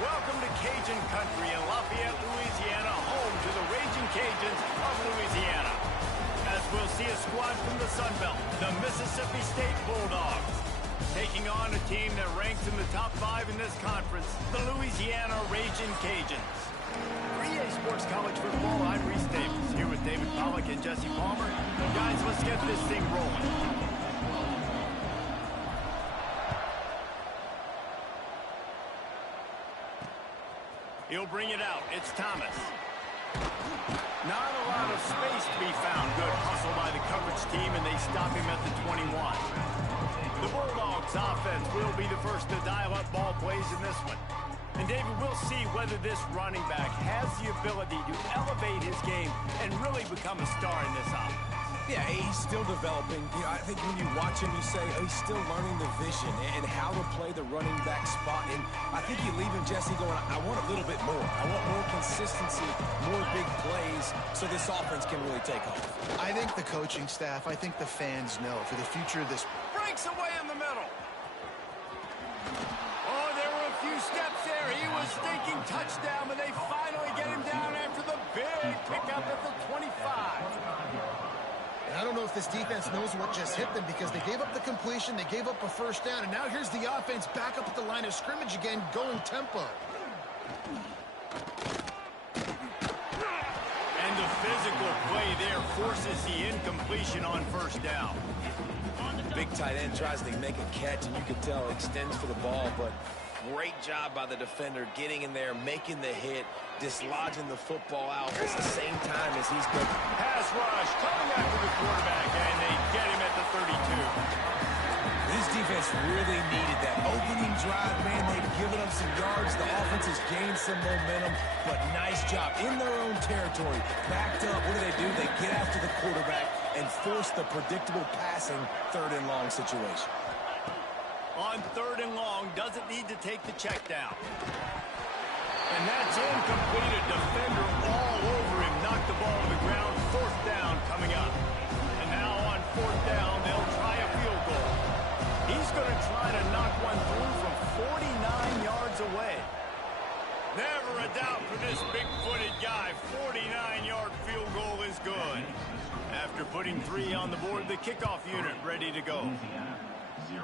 Welcome to Cajun Country in Lafayette, Louisiana, home to the Raging Cajuns of Louisiana. As we'll see a squad from the Sun Belt, the Mississippi State Bulldogs, taking on a team that ranks in the top 5 in this conference, the Louisiana Raging Cajuns. For EA Sports College Football, I'm Reese Davis, here with David Pollack and Jesse Palmer. Guys, let's get this thing rolling. He'll bring it out. It's Thomas. Not a lot of space to be found. Good hustle by the coverage team, and they stop him at the 21. The Bulldogs offense will be the first to dial up ball plays in this one. And David, we'll see whether this running back has the ability to elevate his game and really become a star in this offense. Yeah, he's still developing. You know, I think when you watch him, you say, oh, he's still learning the vision and how to play the running back spot. And I think you leave him, Jesse, going, I want a little bit more. I want more consistency, more big plays, so this offense can really take off. I think the coaching staff, I think the fans know for the future of this. Breaks away in the middle. Oh, there were a few steps there. He was thinking touchdown, but they finally get him down after the big pickup at the 25. And I don't know if this defense knows what just hit them because they gave up the completion, they gave up a first down, and now here's the offense back up at the line of scrimmage again, going tempo. And the physical play there forces the incompletion on first down. Big tight end tries to make a catch, and you can tell extends for the ball, but great job by the defender getting in there, making the hit, dislodging the football out at the same time as he's good. Pass rush coming after the quarterback, and they get him at the 32. This defense really needed that opening drive, man. They've given up some yards. The offense has gained some momentum, but nice job in their own territory. Backed up, what do? They get after the quarterback and force the predictable passing third and long situation. On third and long, doesn't need to take the check down. And that's incomplete. A defender all over him. Knocked the ball to the ground. Fourth down coming up. And now on fourth down, they'll try a field goal. He's going to try to knock one through from 49 yards away. Never a doubt for this big-footed guy. 49-yard field goal is good. After putting 3 on the board, the kickoff unit ready to go.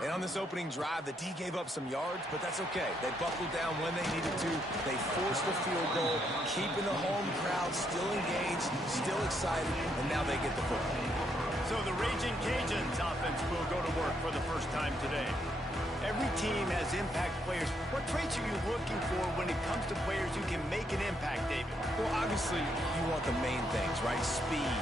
And on this opening drive, the D gave up some yards, but that's okay. They buckled down when they needed to. They forced the field goal, keeping the home crowd still engaged, still excited, and now they get the football. So the Raging Cajuns offense will go to work for the first time today. Every team has impact players. What traits are you looking for when it comes to players who can make an impact, David? Well, obviously, you want the main things, right? Speed,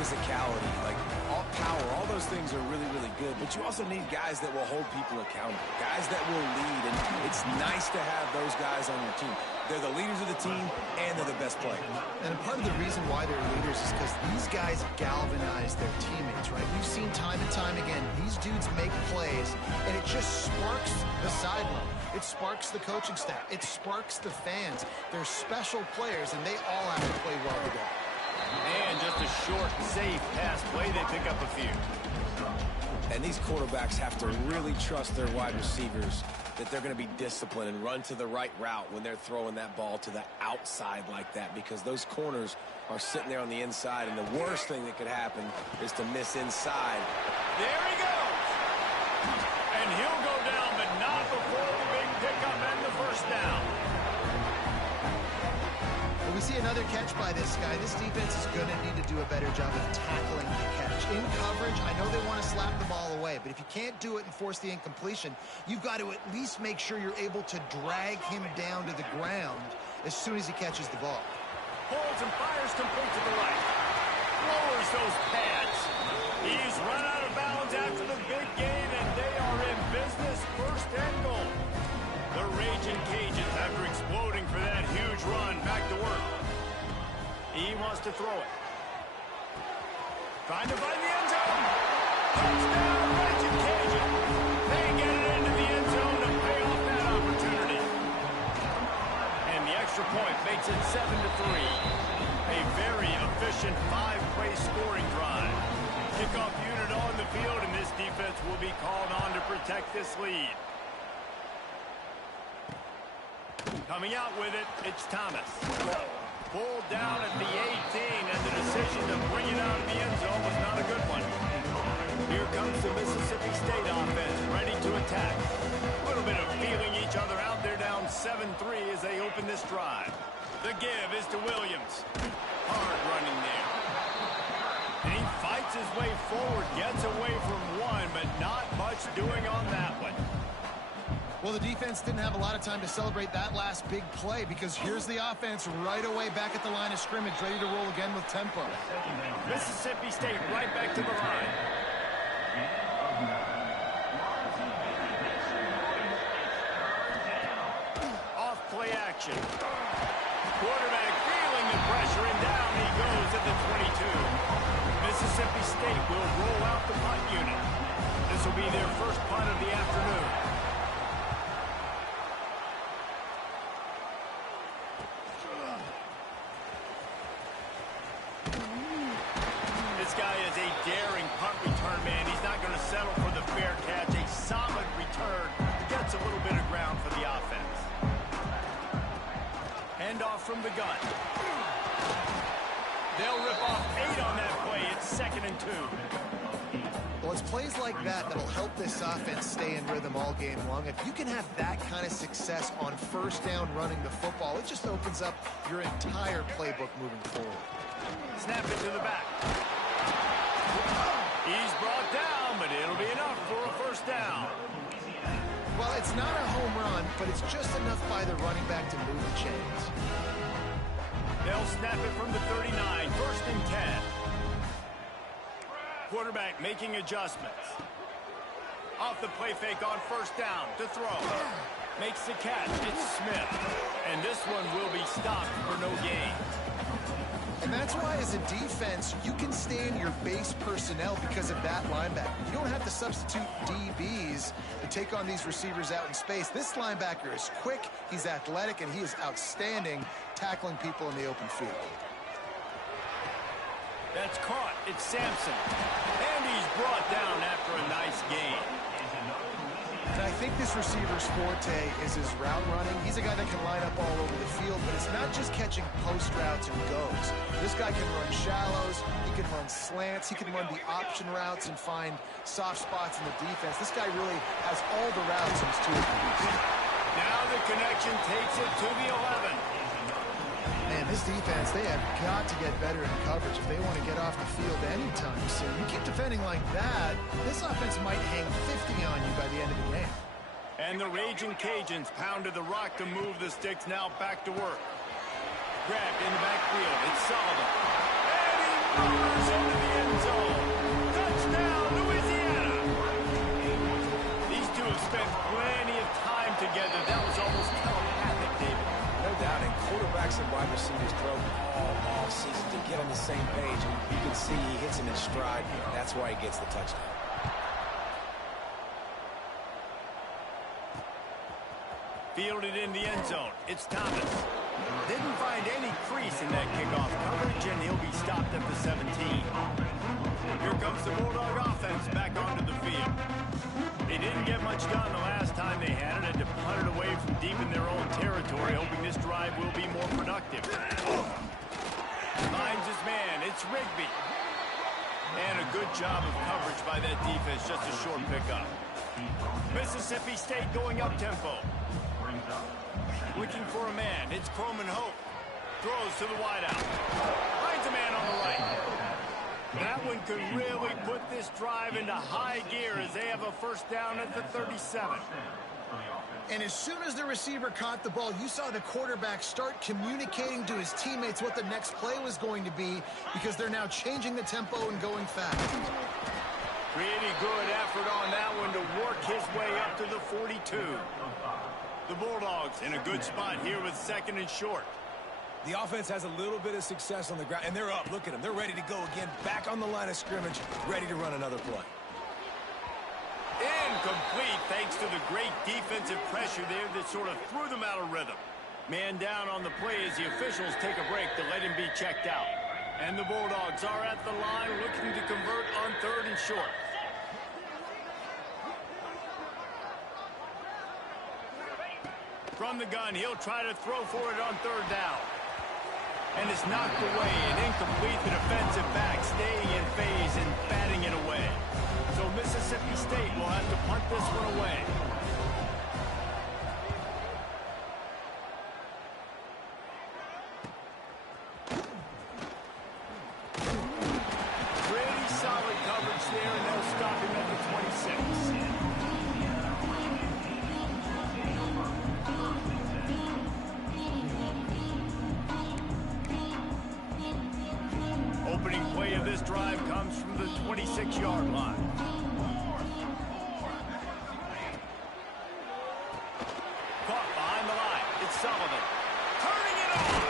physicality, like all power, all those things are really, really good. But you also need guys that will hold people accountable, guys that will lead. And it's nice to have those guys on your team. They're the leaders of the team, and they're the best players. And part of the reason why they're leaders is because these guys galvanize their teammates, right? We've seen time and time again, these dudes make plays, and it just sparks the sideline. It sparks the coaching staff. It sparks the fans. They're special players, and they all have to play well together. And just a short, safe pass play. They pick up a few. And these quarterbacks have to really trust their wide receivers that they're going to be disciplined and run to the right route when they're throwing that ball to the outside like that, because those corners are sitting there on the inside, and the worst thing that could happen is to miss inside. There he goes. And he'll go down, but not before the big pickup and the first down. When we see another catch by this guy, this defense is going to need to do a better job of tackling the catch. In coverage, I know they want to slap the ball away, but if you can't do it and force the incompletion, you've got to at least make sure you're able to drag him down to the ground as soon as he catches the ball. Holds and fires complete to the right. Lowers those pads. He's run out of bounds after the big gain, and they are in business. First and goal. The Raging Cajuns, after exploding for that huge run, back to work. He wants to throw it. Trying to find the end zone. Touchdown, Raging Cajun. They get it into the end zone to pay off that opportunity. And the extra point makes it 7-3. A very efficient 5-play scoring drive. Kickoff unit on the field, and this defense will be called on to protect this lead. Coming out with it, it's Thomas. Pulled down at the 18, and the decision to bring it out of the end zone was not a good one. Here comes the Mississippi State offense, ready to attack. A little bit of feeling each other out. They're down 7-3 as they open this drive. The give is to Williams. Hard running there. And he fights his way forward, gets away from one, but not much doing on that one. Well, the defense didn't have a lot of time to celebrate that last big play because here's the offense right away back at the line of scrimmage, ready to roll again with tempo. Mississippi State right back to the line. Off play action. Quarterback feeling the pressure, and down he goes at the 22. Mississippi State will roll out the punt unit. This will be their first punt of the afternoon. This guy is a daring punt return man. He's not going to settle for the fair catch. A solid return. Gets a little bit of ground for the offense. Handoff from the gun. They'll rip off 8 on that play. It's 2nd and 2. Well, it's plays like that that'll help this offense stay in rhythm all game long. If you can have that kind of success on first down running the football, it just opens up your entire playbook moving forward. Snap it to the back. He's brought down, but it'll be enough for a first down. Well, it's not a home run, but it's just enough by the running back to move the chains. They'll snap it from the 39, 1st and 10. Quarterback making adjustments. Off the play fake on first down to throw. Makes the catch. It's Smith. And this one will be stopped for no gain. And that's why, as a defense, you can stand your base personnel because of that linebacker. You don't have to substitute DBs to take on these receivers out in space. This linebacker is quick, he's athletic, and he is outstanding tackling people in the open field. That's caught. It's Sampson. And he's brought down after a nice gain. And I think this receiver's forte is his route running. He's a guy that can line up all over the field, but it's not just catching post routes and goes. This guy can run shallows, he can run slants, he can run the option routes and find soft spots in the defense. This guy really has all the routes in his tool. Now the connection takes it to the 11. Man, this defense, they have got to get better in coverage if they want to get off the field anytime soon. You keep defending like that, this offense might hang 50 on you by the end of the game. And the Raging Cajuns pounded the rock to move the sticks, now back to work. Grabbed in the backfield, it's Sullivan. And he runs into the end zone. Touchdown, Louisiana! These two have spent plenty of time together. That was almost telepathic, David. No doubt, and quarterbacks and wide receivers throw all season to get on the same page. You can see he hits him in stride. That's why he gets the touchdown. Fielded in the end zone. It's Thomas. Didn't find any crease in that kickoff coverage, and he'll be stopped at the 17. Here comes the Bulldog offense back onto the field. They didn't get much done the last time they had it, and to punt it away from deep in their own territory, hoping this drive will be more productive. Finds his man. It's Rigby. And a good job of coverage by that defense, just a short pickup. Mississippi State going up tempo. Looking for a man. It's Croman Hope. Throws to the wideout. Finds a man on the right. That one could really put this drive into high gear as they have a first down at the 37. And as soon as the receiver caught the ball, you saw the quarterback start communicating to his teammates what the next play was going to be because they're now changing the tempo and going fast. Pretty good effort on that one to work his way up to the 42. The Bulldogs in a good spot here with 2nd and short. The offense has a little bit of success on the ground, and they're up. Look at them. They're ready to go again, back on the line of scrimmage, ready to run another play. Incomplete thanks to the great defensive pressure there that sort of threw them out of rhythm. Man down on the play as the officials take a break to let him be checked out. And the Bulldogs are at the line looking to convert on 3rd and short. From the gun, he'll try to throw for it on third down. And it's knocked away and incomplete. The defensive back staying in phase and batting it away. So Mississippi State will have to punt this one away. Pretty solid coverage there, and they'll stop him at the 26. Opening play of this drive comes from the 26-yard line. Caught behind the line. It's Sullivan. Turning it on.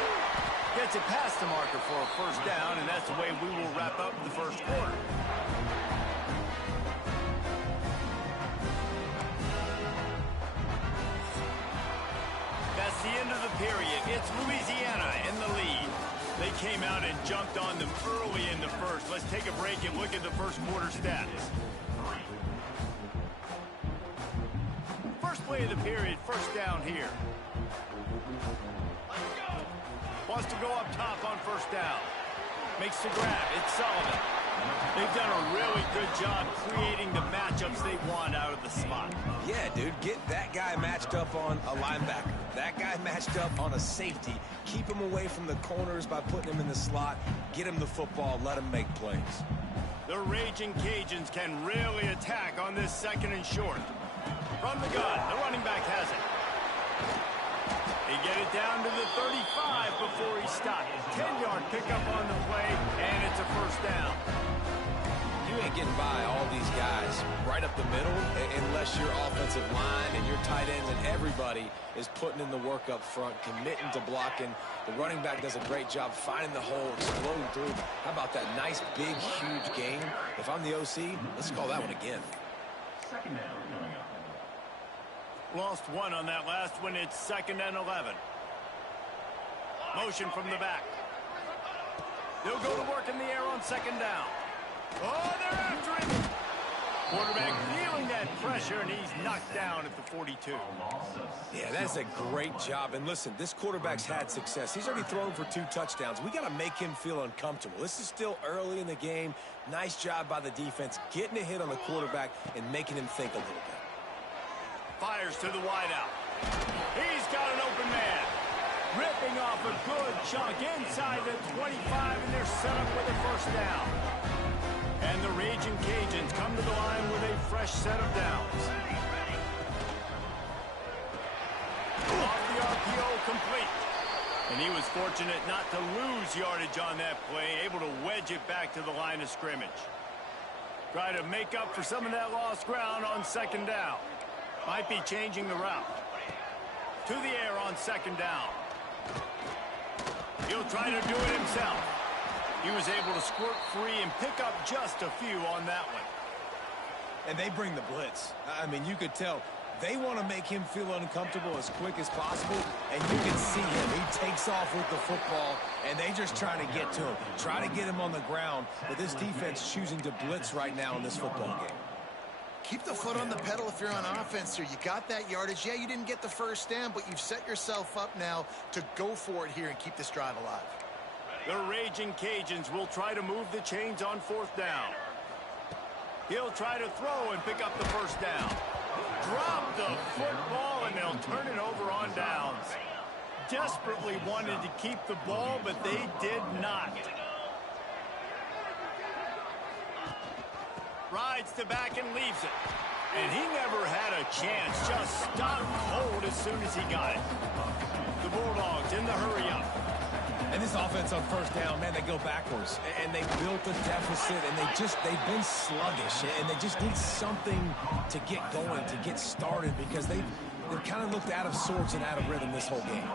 Gets it past the marker for a first down, and that's the way we will wrap up the first quarter. That's the end of the period. It's Louisiana in the lead. They came out and jumped on them early in the first. Let's take a break and look at the first quarter stats. First play of the period, first down here. Wants to go up top on first down. Makes the grab. It's Sullivan. They've done a really good job creating the matchups they want out of the slot. Yeah, dude, get that guy matched up on a linebacker. That guy matched up on a safety. Keep him away from the corners by putting him in the slot. Get him the football. Let him make plays. The Raging Cajuns can really attack on this second and short. From the gun, the running back has it. They get it down to the 35 before he stopped. 10-yard pickup on the play, and it's a first down. You ain't getting by all these guys right up the middle unless your offensive line and your tight ends and everybody is putting in the work up front, committing to blocking. The running back does a great job finding the hole, exploding through. How about that nice, big, huge game? If I'm the OC, let's call that one again. Second down coming up. Lost one on that last one. It's 2nd and 11. Motion from the back. They'll go to work in the air on second down. Oh, they're after him. Quarterback feeling that pressure, and he's knocked down at the 42. Yeah, that's a great job. And listen, this quarterback's had success. He's already thrown for 2 touchdowns. We got to make him feel uncomfortable. This is still early in the game. Nice job by the defense, getting a hit on the quarterback and making him think a little bit. Fires to the wideout. He's got an open man. Ripping off a good chunk inside the 25, and they're set up with a first down. And the Raging Cajuns come to the line with a fresh set of downs. Off the RPO, complete. And he was fortunate not to lose yardage on that play, able to wedge it back to the line of scrimmage. Try to make up for some of that lost ground on second down. Might be changing the route. To the air on second down. He'll try to do it himself. He was able to squirt free and pick up just a few on that one. And they bring the blitz. I mean, you could tell they want to make him feel uncomfortable as quick as possible, and you can see him. He takes off with the football, and they just try to get to him, try to get him on the ground. But this defense choosing to blitz right now in this football game. Keep the foot on the pedal if you're on offense here. You got that yardage. Yeah, you didn't get the first down, but you've set yourself up now to go for it here and keep this drive alive. The Raging Cajuns will try to move the chains on fourth down. He'll try to throw and pick up the first down. Drop the football, and they'll turn it over on downs. Desperately wanted to keep the ball, but they did not. Rides to back and leaves it. And he never had a chance. Just stopped cold as soon as he got it. The Bulldogs in the hurry-up. And this offense on first down, man, they go backwards. And they built a deficit, and they've been sluggish. And they just need something to get going, to get started, because they've kind of looked out of sorts and out of rhythm this whole game.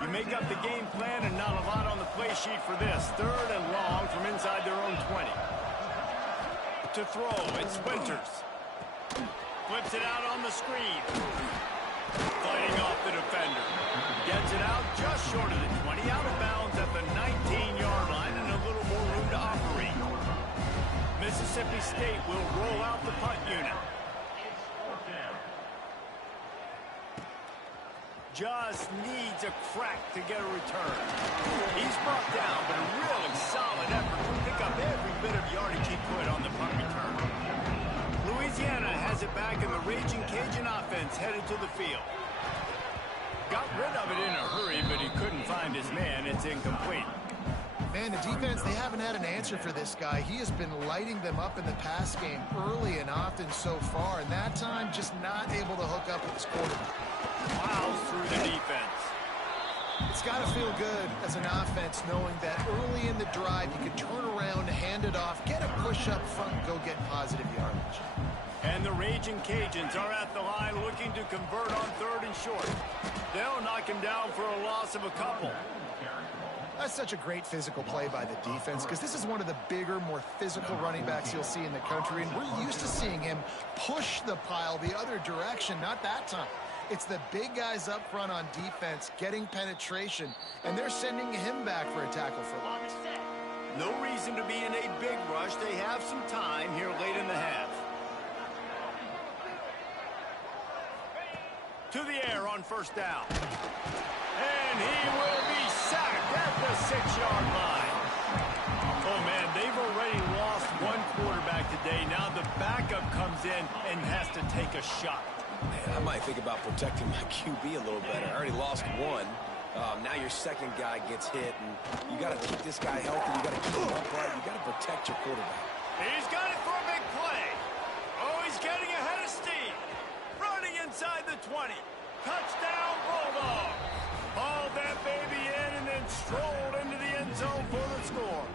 You make up the game plan and not a lot on the play sheet for this. 3rd and long from inside their own 20. To throw, it's Winters. Flips it out on the screen. Fighting off the defender. Gets it out just short of the 20. Out of bounds at the 19-yard line and a little more room to operate. Mississippi State will roll out the punt unit. just needs a crack to get a return. He's brought down, but a really solid effort to pick up every bit of yardage he could on the punt return. Louisiana has it back, and the Raging Cajun offense headed to the field. Got rid of it in a hurry, but he couldn't find his man. It's incomplete. Man, the defense, they haven't had an answer for this guy. He has been lighting them up in the pass game early and often so far, and that time just not able to hook up with his quarterback. Plows through the defense. It's got to feel good as an offense knowing that early in the drive you can turn around, hand it off, get a push up front, and go get positive yardage. And the Raging Cajuns are at the line looking to convert on 3rd and short. They'll knock him down for a loss of a couple. That's such a great physical play by the defense because this is one of the bigger, more physical running backs you'll see in the country, and we're used to seeing him push the pile the other direction, not that time. It's the big guys up front on defense getting penetration, and they're sending him back for a tackle for loss. No reason to be in a big rush. They have some time here late in the half. To the air on 1st down. And he will be sacked at the 6-yard line. Oh, man, they've already lost one quarterback today. Now the backup comes in and has to take a shot. Man, I might think about protecting my QB a little better. I already lost one. Now your second guy gets hit, and you got to keep this guy healthy. You got to keep him upright. You got to protect your quarterback. He's got it for a big play. Oh, he's getting ahead of steam. Running inside the 20. Touchdown, Bulldogs. Hauled that baby in and then strolled into the end zone for the score.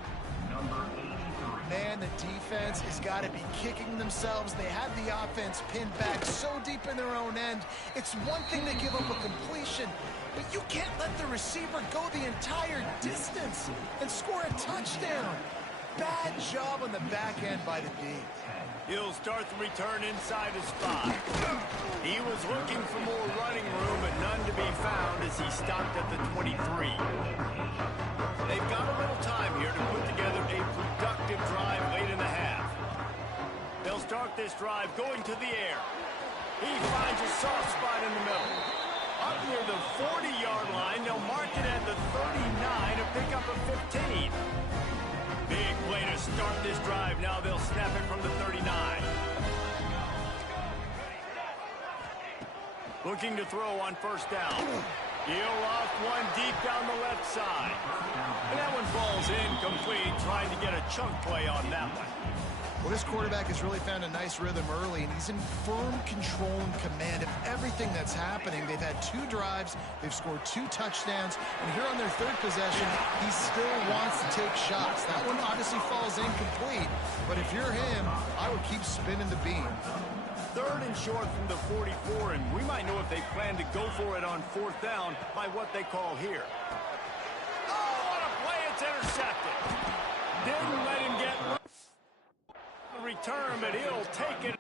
Man, the defense has got to be kicking themselves. They had the offense pinned back so deep in their own end. It's one thing to give up a completion, but you can't let the receiver go the entire distance and score a touchdown. Bad job on the back end by the D. He'll start the return inside his 5. He was looking for more running room, but none to be found as he stopped at the 23. They've got a little time here to put together a productive drive late in the half. They'll start this drive going to the air. He finds a soft spot in the middle. Up near the 40-yard line, they'll mark it at the 39 to pick up a 15. Big play to start this drive. Now they'll snap it from the 39. Looking to throw on 1st down. He'll loft one deep down the left side. And that one falls incomplete, trying to get a chunk play on that one. Well, this quarterback has really found a nice rhythm early, and he's in firm control and command of everything that's happening. They've had 2 drives, they've scored 2 touchdowns, and here on their 3rd possession, he still wants to take shots. That one obviously falls incomplete, but if you're him, I would keep spinning the beam. 3rd and short from the 44, and we might know if they plan to go for it on 4th down by what they call here. Oh, what a play! It's intercepted. Didn't let him get the return, but he'll take it.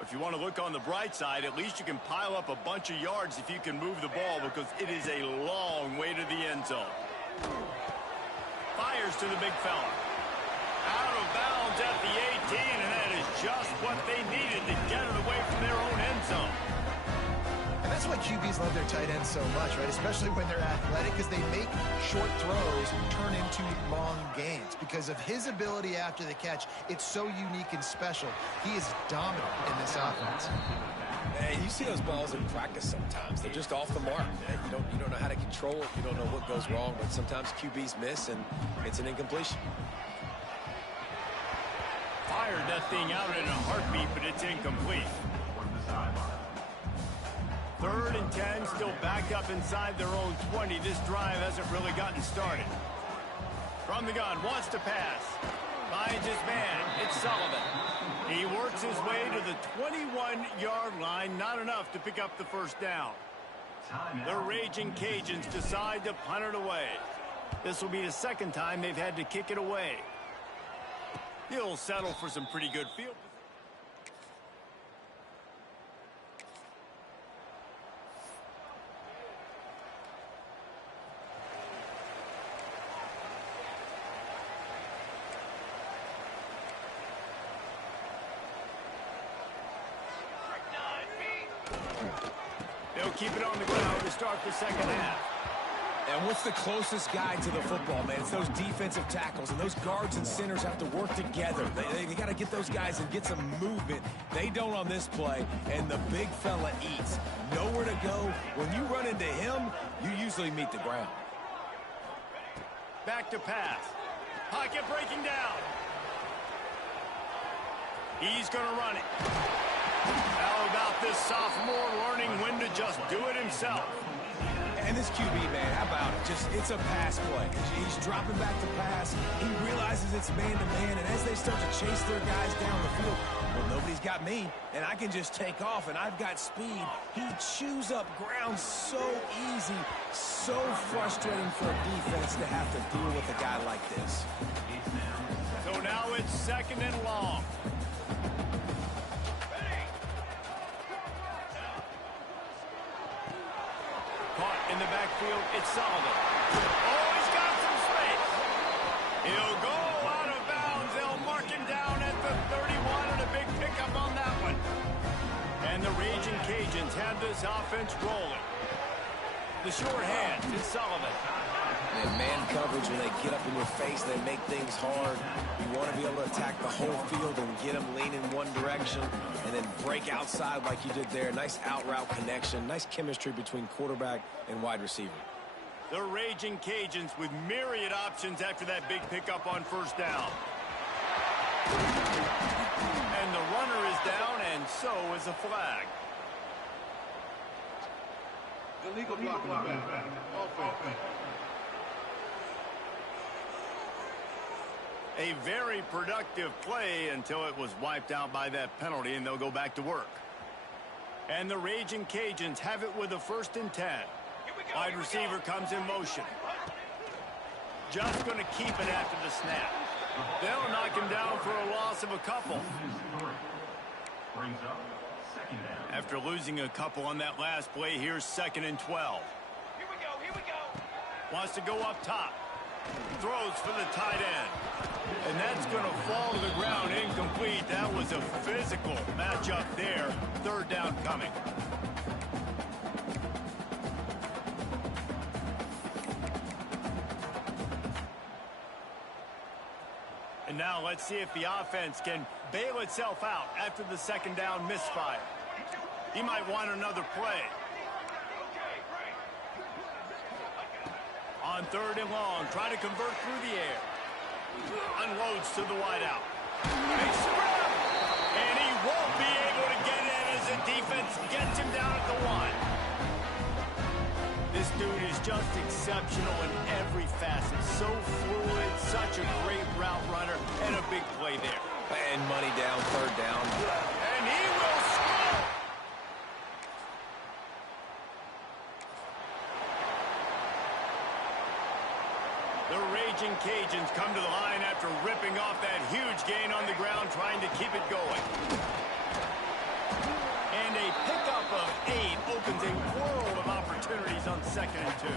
If you want to look on the bright side, at least you can pile up a bunch of yards if you can move the ball, because it is a long way to the end zone. Fires to the big fella. Out of bounds at the 18, and that is just what they needed to get it away from their own end zone. And that's why QBs love their tight ends so much, right? Especially when they're athletic, because they make short throws turn into long gains. Because of his ability after the catch, it's so unique and special. He is dominant in this offense. And you see those balls in practice sometimes. They're just off the mark. You don't know how to control it. You don't know what goes wrong, but sometimes QBs miss, and it's an incompletion. Fired that thing out in a heartbeat, but it's incomplete. 3rd and 10, still back up inside their own 20. This drive hasn't really gotten started. From the gun, wants to pass. Finds his man. It's Sullivan. He works his way to the 21-yard line. Not enough to pick up the 1st down. The Raging Cajuns decide to punt it away. This will be the 2nd time they've had to kick it away. He'll settle for some pretty good field. They'll keep it on the ground to start the second half. And what's the closest guy to the football, man? It's those defensive tackles, and those guards and centers have to work together. They got to get those guys and get some movement. They don't on this play, and the big fella eats. Nowhere to go. When you run into him, you usually meet the ground. Back to pass. Pocket breaking down. He's going to run it. How about this sophomore learning when to just do it himself? And this QB, man, how about it? It's a pass play. He's dropping back to pass. He realizes it's man-to-man, and as they start to chase their guys down the field, well, nobody's got me, and I can just take off, and I've got speed. He chews up ground so easy, so frustrating for a defense to have to deal with a guy like this. So now it's second and long. Caught in the backfield, it's Sullivan. Oh, he's got some space. He'll go out of bounds. They'll mark him down at the 31, and a big pickup on that one. And the Raging Cajuns have this offense rolling. The short hand is Sullivan. And man coverage, when they get up in your face, they make things hard. You want to be able to attack the whole field and get them leaning one direction and then break outside like you did there. Nice out-route connection. Nice chemistry between quarterback and wide receiver. The Raging Cajuns with myriad options after that big pickup on first down. And the runner is down, and so is a flag. Illegal block in the back. Offense. A very productive play until it was wiped out by that penalty, and they'll go back to work. And the Raging Cajuns have it with a 1st and 10. Wide receiver comes in motion. Just going to keep it after the snap. They'll knock him down for a loss of a couple. Brings up second down. After losing a couple on that last play, here's 2nd and 12. Here we go. Wants to go up top. Throws for the tight end. And that's going to fall to the ground incomplete. That was a physical matchup there. 3rd down coming. And now let's see if the offense can bail itself out after the 2nd down misfire. He might want another play. On 3rd and long, try to convert through the air. Unloads to the wideout. Makes the grab. And he won't be able to get in as the defense gets him down at the 1. This dude is just exceptional in every facet. So fluid, such a great route runner, and a big play there. And money down, 3rd down. And he will score! The Raging Cajuns come to the line after ripping off that huge gain on the ground, trying to keep it going. And a pickup of 8 opens a world of opportunities on 2nd and 2.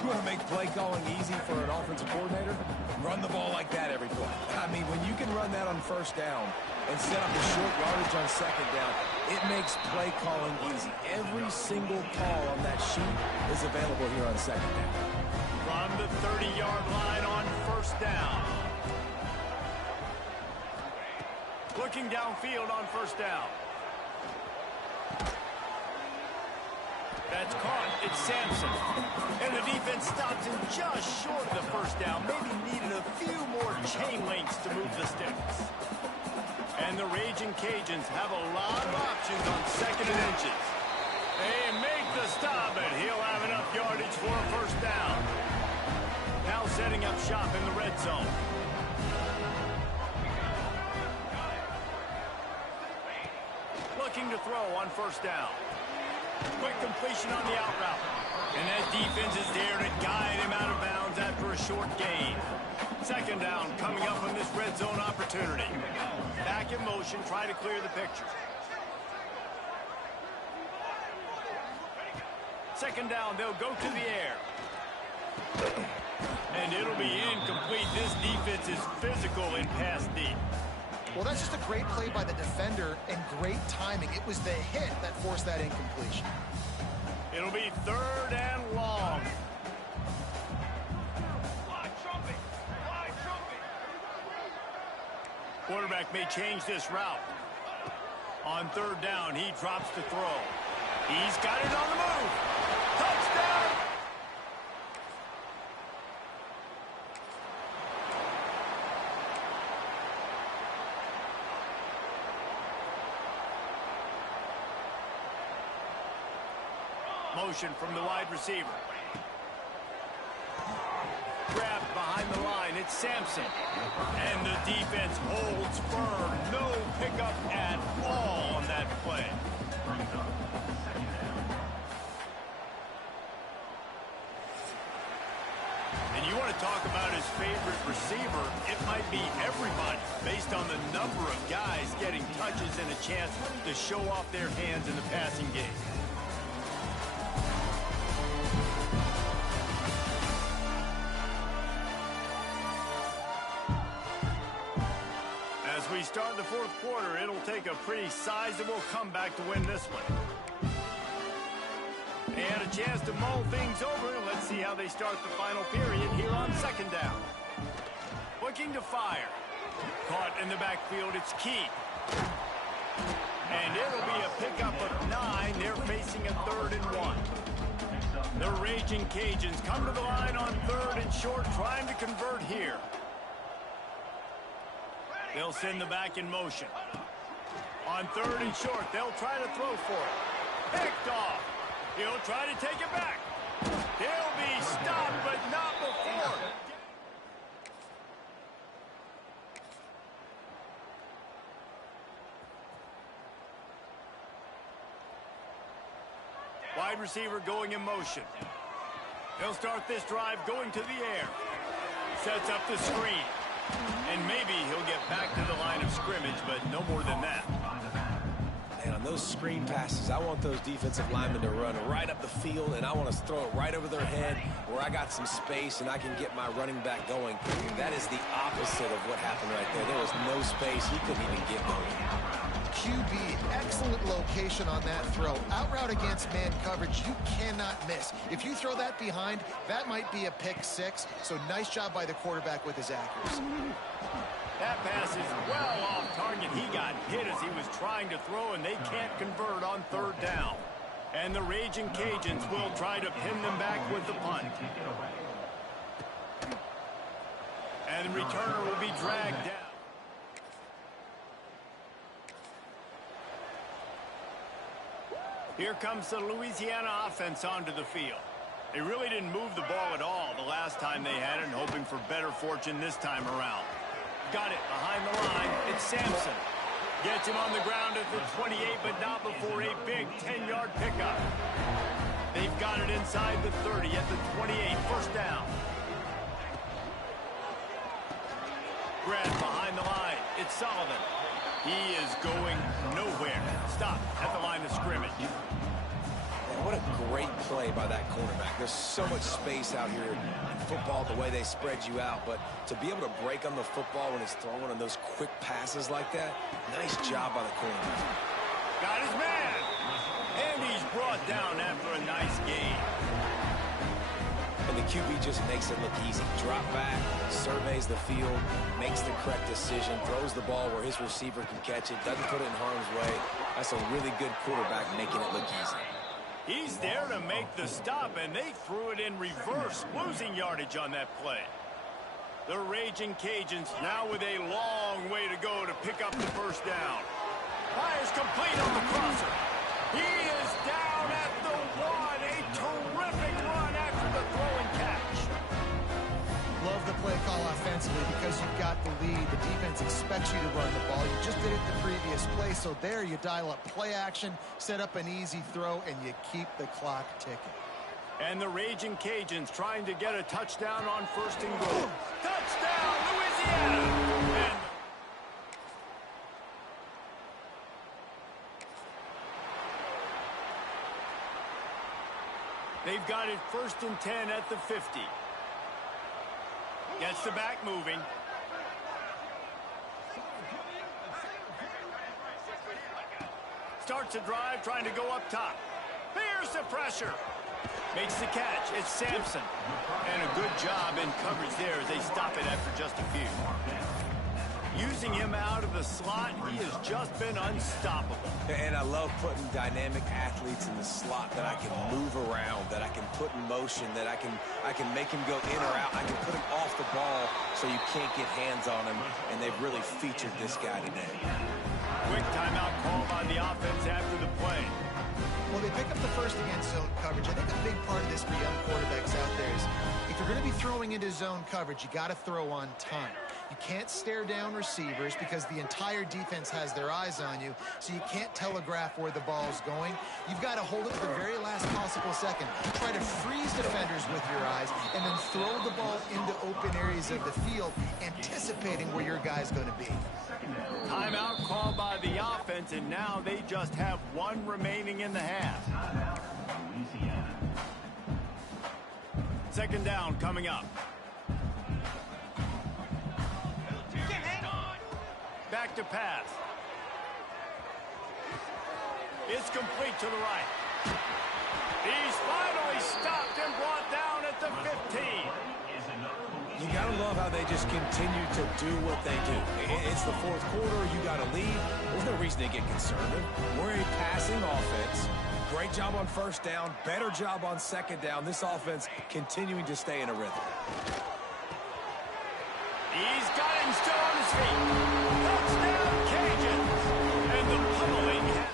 You want to make play calling easy for an offensive coordinator? Run the ball like that every play. I mean, when you can run that on 1st down and set up a short yardage on 2nd down, it makes play calling easy. Every single call on that sheet is available here on 2nd down. From the 30-yard line on 1st down. Looking downfield on 1st down. That's caught. It's Sampson. And the defense stops him just short of the 1st down. Maybe needed a few more chain links to move the sticks. And the Raging Cajuns have a lot of options on 2nd and inches. They make the stop, and he'll have enough yardage for a 1st down. Now setting up shop in the red zone. Looking to throw on 1st down. Quick completion on the out route. And that defense is there to guide him out of bounds after a short gain. 2nd down coming up on this red zone opportunity. Back in motion, try to clear the picture. 2nd down, they'll go to the air. And it'll be incomplete. This defense is physical in pass deep. Well, that's just a great play by the defender and great timing. It was the hit that forced that incompletion. It'll be 3rd and long. Quarterback may change this route. On 3rd down, he drops to throw. He's got it on the move. Touchdown! Motion from the wide receiver. Grabbed behind the line, it's Sampson. And the defense holds firm. No pickup at all on that play. And you want to talk about his favorite receiver, it might be everybody, based on the number of guys getting touches and a chance to show off their hands in the passing game. As we start the 4th quarter, it'll take a pretty sizable comeback to win this one. They had a chance to mull things over. Let's see how they start the final period here on 2nd down. Looking to fire. Caught in the backfield, it's Key. And it'll be a pickup of 9. They're facing a 3rd and 1. The Raging Cajuns come to the line on 3rd and short, trying to convert here. They'll send the back in motion. On 3rd and short, they'll try to throw for it. Picked off. He'll try to take it back. He'll be stopped, but not before. Wide receiver going in motion. He'll start this drive going to the air. Sets up the screen. And maybe he'll get back to the line of scrimmage, but no more than that. And on those screen passes, I want those defensive linemen to run right up the field, and I want to throw it right over their head where I got some space and I can get my running back going. That is the opposite of what happened right there. There was no space. He couldn't even get going. QB, excellent location on that throw. Out route against man coverage, you cannot miss. If you throw that behind, that might be a pick 6. So nice job by the quarterback with his accuracy. That pass is well off target. He got hit as he was trying to throw, and they can't convert on 3rd down. And the Raging Cajuns will try to pin them back with the punt. And the returner will be dragged down. Here comes the Louisiana offense onto the field. They really didn't move the ball at all the last time they had it, and hoping for better fortune this time around. Got it behind the line. It's Sampson. Gets him on the ground at the 28, but not before a big 10-yard pickup. They've got it inside the 30 at the 28. 1st down. Grabbed behind the line. It's Sullivan. He is going nowhere. Stop at the line of scrimmage. What a great play by that cornerback. There's so much space out here in football, the way they spread you out, but to be able to break on the football when it's thrown on those quick passes like that, nice job by the cornerback. Got his man, and he's brought down after a nice gain. And the QB just makes it look easy. Drop back, surveys the field, makes the correct decision, throws the ball where his receiver can catch it, doesn't put it in harm's way. That's a really good quarterback making it look easy. He's there to make the stop, and they threw it in reverse, losing yardage on that play. The Raging Cajuns now with a long way to go to pick up the 1st down. Fires complete on the crosser. He is down at the 1. A terrific run after the throw and catch. Love the play call offensively because you've got the lead. The defense expects you to run the ball. You just did it the previous play, so there you dial up play action, set up an easy throw, and you keep the clock ticking. And the Raging Cajuns trying to get a touchdown on 1st and goal. Touchdown, Louisiana! And they've got it 1st and 10 at the 50. Gets the back moving. Starts a drive trying to go up top. Here's the pressure. Makes the catch. It's Sampson. And a good job in coverage there as they stop it after just a few. Using him out of the slot, he has just been unstoppable. And I love putting dynamic athletes in the slot that I can move around, that I can put in motion, that I can make him go in or out. I can put him off the ball so you can't get hands on him, and they've really featured this guy today. Quick timeout call by the offense after the play. Well, they pick up the first against zone coverage. I think a big part of this for young quarterbacks out there is if you're going to be throwing into zone coverage, you got to throw on time. You can't stare down receivers because the entire defense has their eyes on you, so you can't telegraph where the ball's going. You've got to hold it to the very last possible second. Try to freeze defenders with your eyes and then throw the ball into open areas of the field, anticipating where your guy's going to be. Timeout called by the offense, and now they just have one remaining in the half. Second down coming up. Back to pass. It's complete to the right. He's finally stopped and brought down at the 15. You got to love how they just continue to do what they do. It's the fourth quarter. You got to lead. There's no reason to get conservative. We're a passing offense. Great job on first down. Better job on second down. This offense continuing to stay in a rhythm. He's got him still on his feet. Touchdown, Cajuns. And the pummeling has...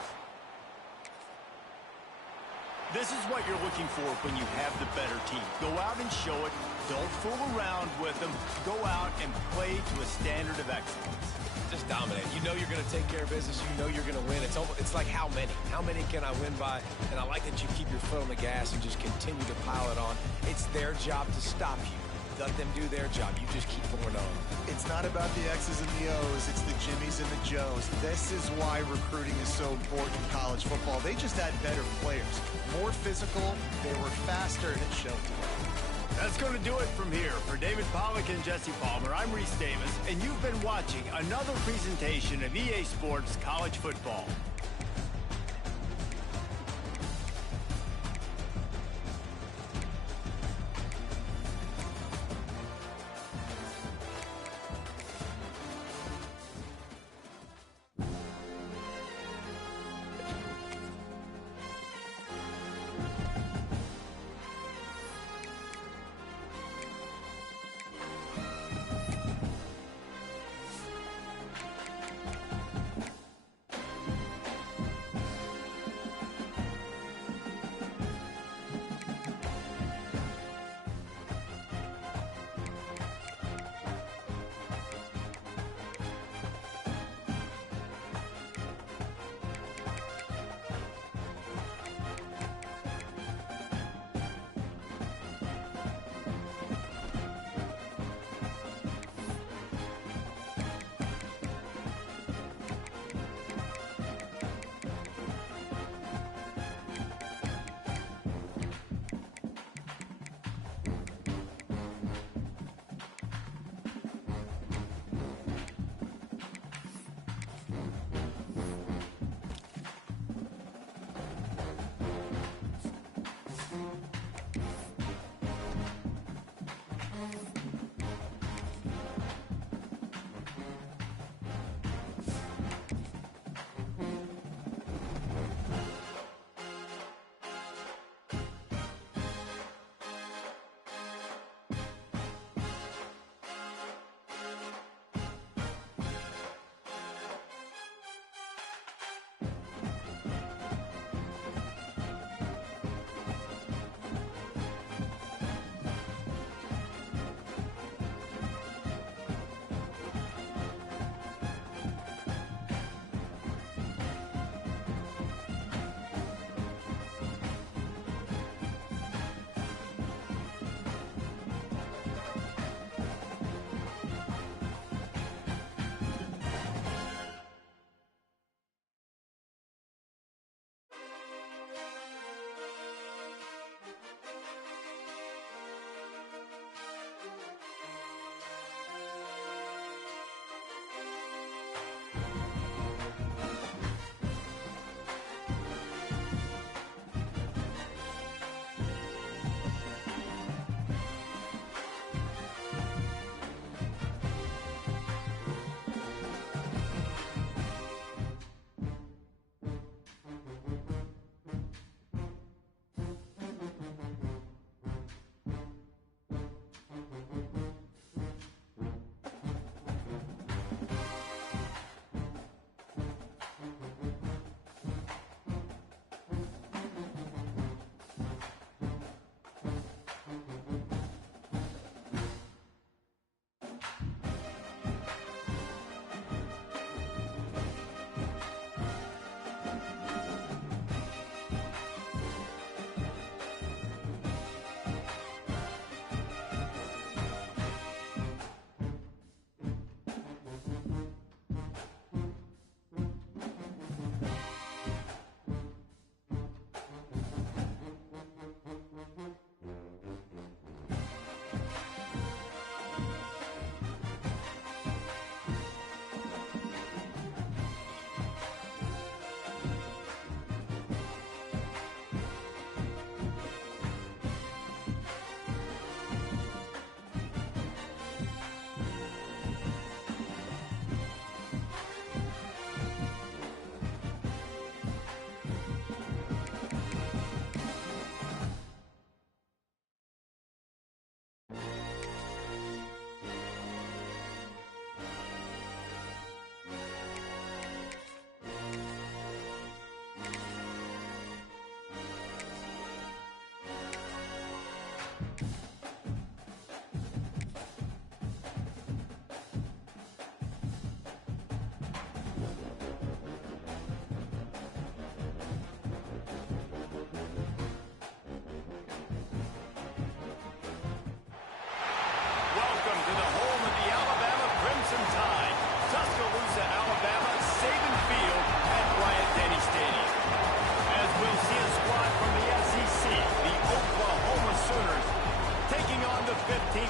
This is what you're looking for when you have the better team. Go out and show it. Don't fool around with them. Go out and play to a standard of excellence. Just dominate. You know you're going to take care of business. You know you're going to win. It's like how many? How many can I win by? And I like that you keep your foot on the gas and just continue to pile it on. It's their job to stop you. Let them do their job. You just keep going on. It's not about the X's and the O's. It's the Jimmies and the Joes. This is why recruiting is so important in college football. They just had better players. More physical, they were faster, and it showed. That's going to do it from here. For David Pollack and Jesse Palmer, I'm Reese Davis, and you've been watching another presentation of EA Sports College Football.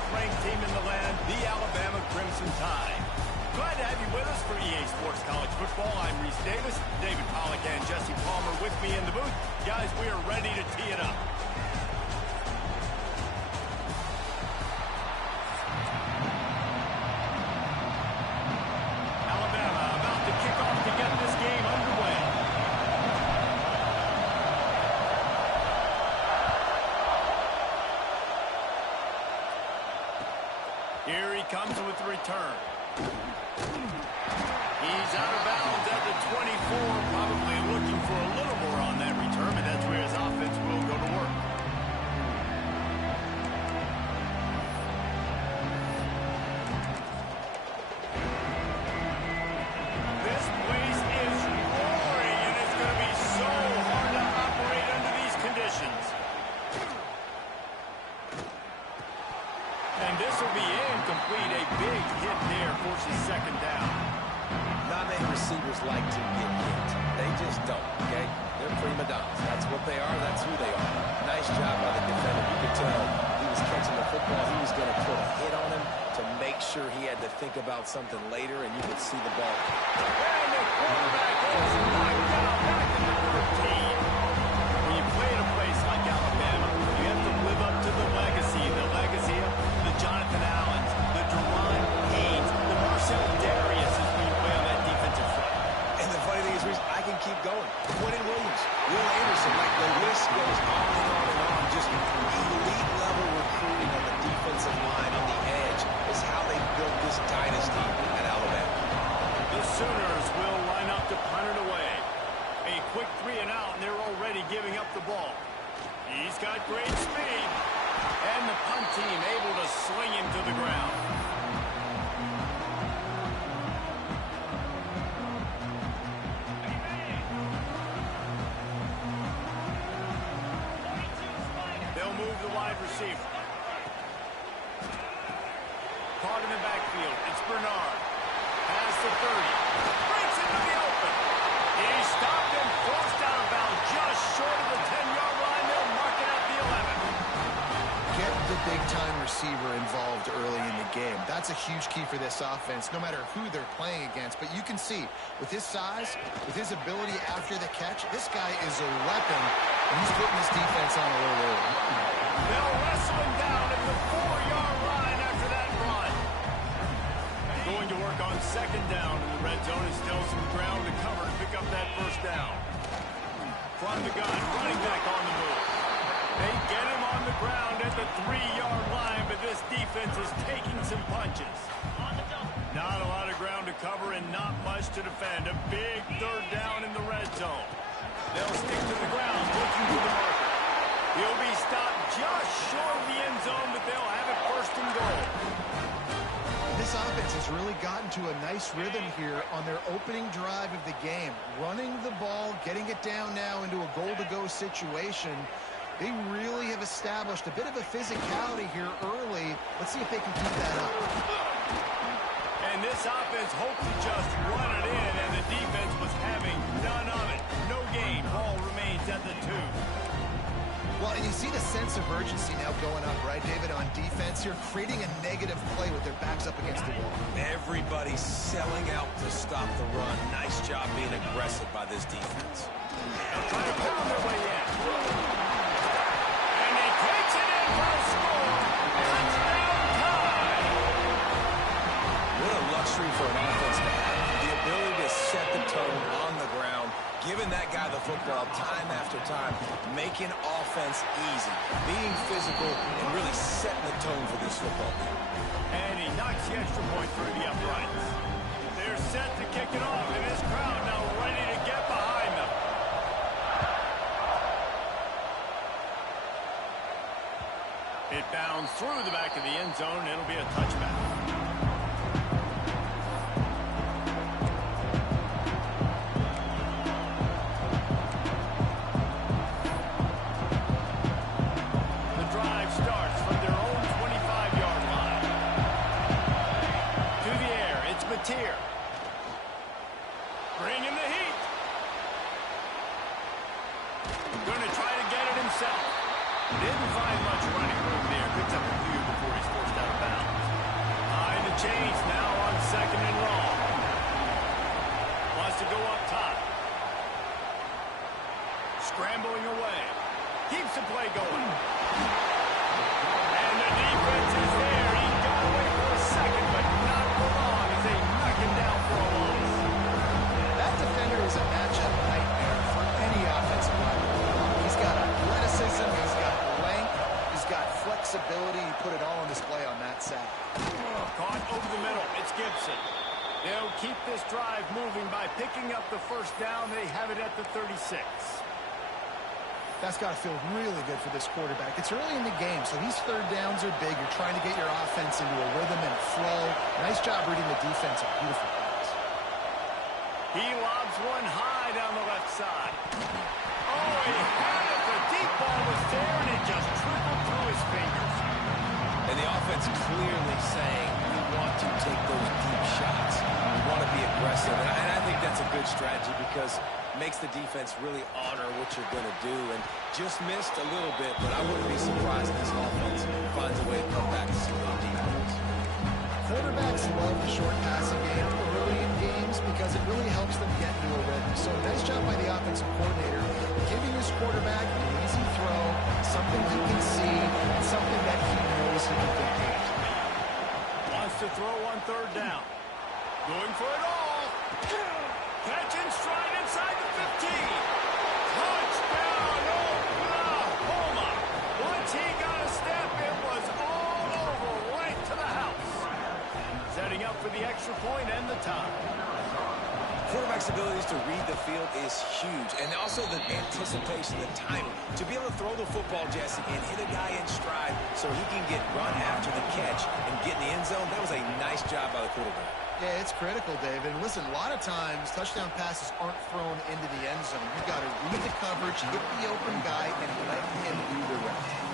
fourth-ranked team in the land, the Alabama Crimson Tide. Glad to have you with us for EA Sports College Football. I'm Reese Davis, David Pollack and Jesse Palmer with me in the booth. Guys, we are ready to tee it up. Alabama about to kick off to get this game underway. Here he comes with the return. He's out of bounds at the 24, probably looking for a little more on that return, and that's where his offense will go to work. This place is roaring, and it's going to be so hard to operate under these conditions. And this will be incomplete. A big hit there forces second down. Not many receivers like to get hit. They just don't, okay? They're prima donnas. That's what they are. That's who they are. Nice job by the defender. You could tell he was catching the football. He was going to put a hit on him to make sure he had to think about something later, and you could see the ball. And the quarterback is knocked out back in the 13. When you play at a place like Alabama, you have to live up to the legacy of the Jonathan Allens, the Deron Haynes, the Marcel Darius is when you play on that defensive front. And the funny thing is, Reese, I can keep going. Quentin Williams, Will Anderson, like the list goes on and on and on. Just elite level recruiting on the defensive line, on the edge, is how they built this dynasty at Alabama. The Sooners will line up to punt it away. A quick 3 and out, and they're already giving up the ball. He's got great speed. And the punt team able to sling him to the ground. They'll move the wide receiver. Caught in the backfield. It's Bernard. Has the 30. Breaks into the open. He stopped and forced out of bounds just short of the 10-yard line. They'll mark it at the 11. Get the big-time receiver involved early in the game. That's a huge key for this offense, no matter who they're playing against. But you can see, with his size, with his ability after the catch, this guy is a weapon, and he's putting this defense on a little early. They'll wrestle him down at the 4-yard line after that run. Going to work on second down in the red zone. Is still some ground to cover to pick up that first down. From the gun, running back on the move. They get him on the ground at the 3-yard line, but this defense is taking some punches. Not a lot of ground to cover and not much to defend. A big third down in the red zone. They'll stick to the ground, looking for the marker. He'll be stopped just short of the end zone, but they'll have it first and goal. This offense has really gotten to a nice rhythm here on their opening drive of the game. Running the ball, getting it down now into a goal-to-go situation. They really have established a bit of a physicality here early. Let's see if they can keep that up. And this offense hoped to just run it in, and the defense was having none of it. No gain. Ball remains at the 2. Well, and you see the sense of urgency now going up, right, David, on defense here, creating a negative play with their backs up against the wall. Everybody's selling out to stop the run. Nice job being aggressive by this defense. They'll try to pound their way in. And he takes it in for a score. Touchdown tie. What a luxury for an offense to have. The ability to set the tone on the ground, giving that guy the football time after time, making offense easy, being physical, and really setting the tone for this football game. And he knocks the extra point through the uprights. They're set to kick it off, and this crowd now ready to get behind them. It bounds through the back of the end zone. It'll be a touchback. Didn't find much running room there. Picks up a few before he's forced out of bounds. change now on 2nd and long. Wants to go up top. Scrambling away. Keeps the play going. And the defense is there. He got away for a second, but not for long as they knock him down for a loss. That defender is a matchup nightmare for any offensive lineman. He's got athleticism, he's got length, he's got flexibility. He put it all on display on that sack. Caught over the middle. It's Gibson. They'll keep this drive moving by picking up the first down. They have it at the 36. That's got to feel really good for this quarterback. It's early in the game, so these third downs are big. You're trying to get your offense into a rhythm and a flow. Nice job reading the defense. A beautiful pass. He lobs one high down the left side. Oh, he had it. The deep ball was there, and it just trickled through his fingers. And the offense clearly saying, we want to take those deep shots. We want to be aggressive. And I think that's a good strategy because it makes the defense really honor what you're going to do. And just missed a little bit, but I wouldn't be surprised if this offense finds a way to come back to some real deep ones. Quarterbacks love the short passing game early in games because it really helps them get into a rhythm. So nice job by the offensive coordinator giving his quarterback an easy throw, something he can see, and something that he knows he can complete. Wants to throw on 3rd down. Going for it all. Catch and stride inside the 15. Touchdown, Oklahoma. Once he got a step, it was all over, right to the house. Setting up for the extra point and the tie. Quarterback's abilities to read the field is huge, and also the anticipation, the timing. To be able to throw the football, Jesse, and hit a guy in stride so he can get run after the catch and get in the end zone, that was a nice job by the quarterback. Yeah, it's critical, David. And listen, a lot of times touchdown passes aren't thrown into the end zone. You've got to read the coverage, hit the open guy, and let him do the rest.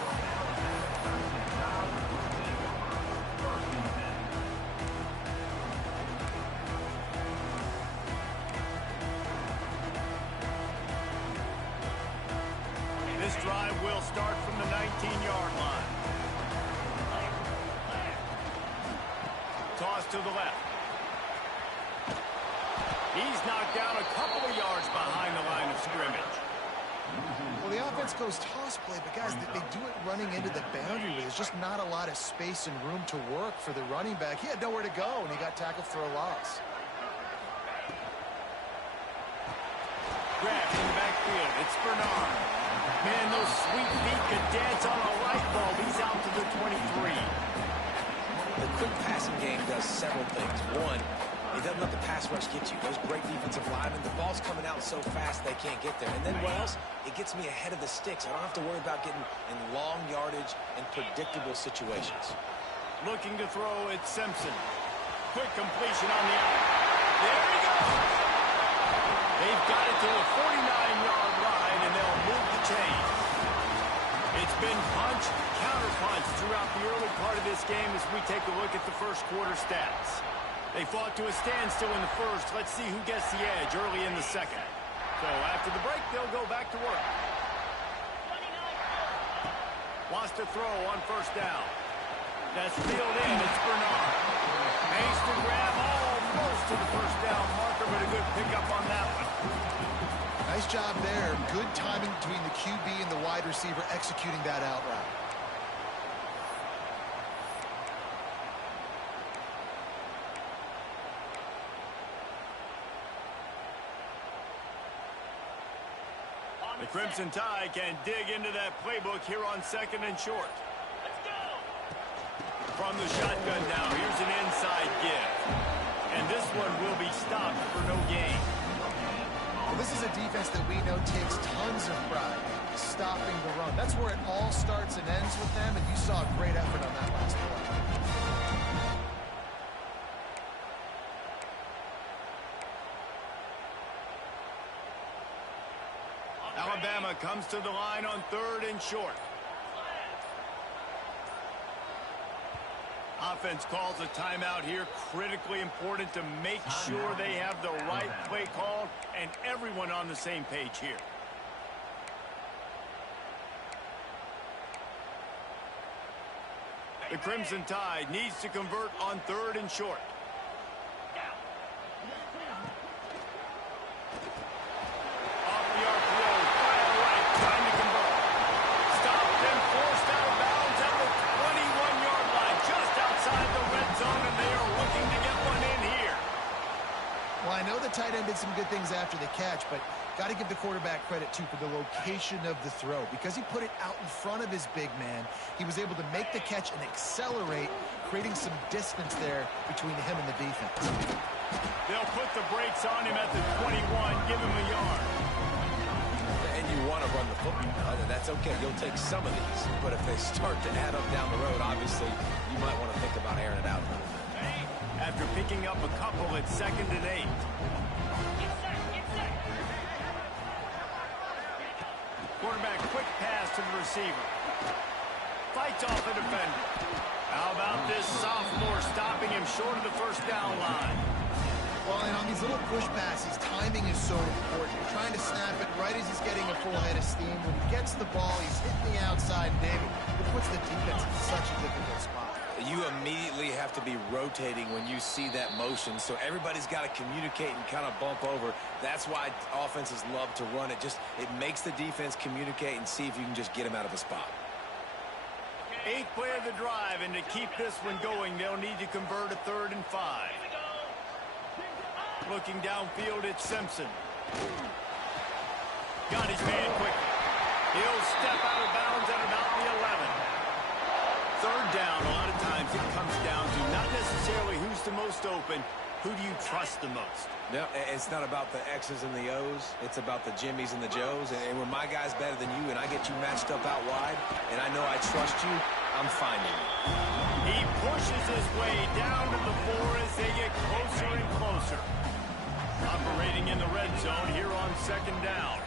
This drive will start from the 19-yard line. Toss to the left. He's knocked down a couple of yards behind the line of scrimmage. Well, the offense goes toss play, but guys, they do it running into the boundary. There's just not a lot of space and room to work for the running back. He had nowhere to go, and he got tackled for a loss. Grabbed in the backfield. It's Bernard. Man, those sweet feet could dance on a light bulb. He's out to the 23. The quick passing game does several things. One, it doesn't let the pass rush get you. Those great defensive linemen, the ball's coming out so fast they can't get there. And then what else? It gets me ahead of the sticks. I don't have to worry about getting in long yardage and predictable situations. Looking to throw, it's Simpson. Quick completion on the out. There he goes. They've got it to the 49-yard line, and they'll move the chains. It's been punch, counter-punch throughout the early part of this game as we take a look at the first quarter stats. They fought to a standstill in the first. Let's see who gets the edge early in the second. So after the break, they'll go back to work. Wants to throw on 1st down. That's fielded in. It's Bernard. Makes the grab almost to the 1st down marker, but a good pickup on that one. Nice job there. Good timing between the QB and the wide receiver executing that out route. The Crimson Tide can dig into that playbook here on 2nd and short. From the shotgun now, here's an inside give. And this one will be stopped for no gain. Well, this is a defense that we know takes tons of pride in stopping the run. That's where it all starts and ends with them, and you saw a great effort on that last play. Alabama comes to the line on 3rd and short. Offense calls a timeout here. Critically important to make sure they have the right play called and everyone on the same page here. The Crimson Tide needs to convert on 3rd and short. Off the RPO, fire right, trying to convert. Stopped and forced out of bounds at the 21-yard line, just outside the red zone, and they are looking to get one in here. Well, I know the tight end did some good things after the catch, but got to give the quarterback credit, too, for the location of the throw. Because he put it out in front of his big man, he was able to make the catch and accelerate, creating some distance there between him and the defense. They'll put the brakes on him at the 21, give him a yard. And you want to run the football, and that's okay. You'll take some of these. But if they start to add up down the road, obviously, you might want to think about airing it out a little bit. After picking up a couple at 2nd and 8. Quarterback quick pass to the receiver. Fights off the defender. How about this sophomore stopping him short of the first down line? Well, and on these little push passes, timing is so important. You're trying to snap it right as he's getting a full head of steam. When he gets the ball, he's hitting the outside dig. It puts the defense in such a difficult spot. You immediately have to be rotating when you see that motion, so everybody's got to communicate and kind of bump over. That's why offenses love to run it. It makes the defense communicate and see if you can just get him out of a spot. 8th play of the drive, and to keep this one going, they'll need to convert a 3rd and 5. Looking downfield, it's Simpson. Got his man quickly. He'll step out of bounds at about the 11. 3rd down, a lot of times it comes down to not necessarily who's the most open, who do you trust the most? No, it's not about the X's and the O's. It's about the Jimmys and the Joes. And when my guy's better than you and I get you matched up out wide, and I know I trust you, I'm finding you. He pushes his way down to the 4 as they get closer and closer. Operating in the red zone here on 2nd down.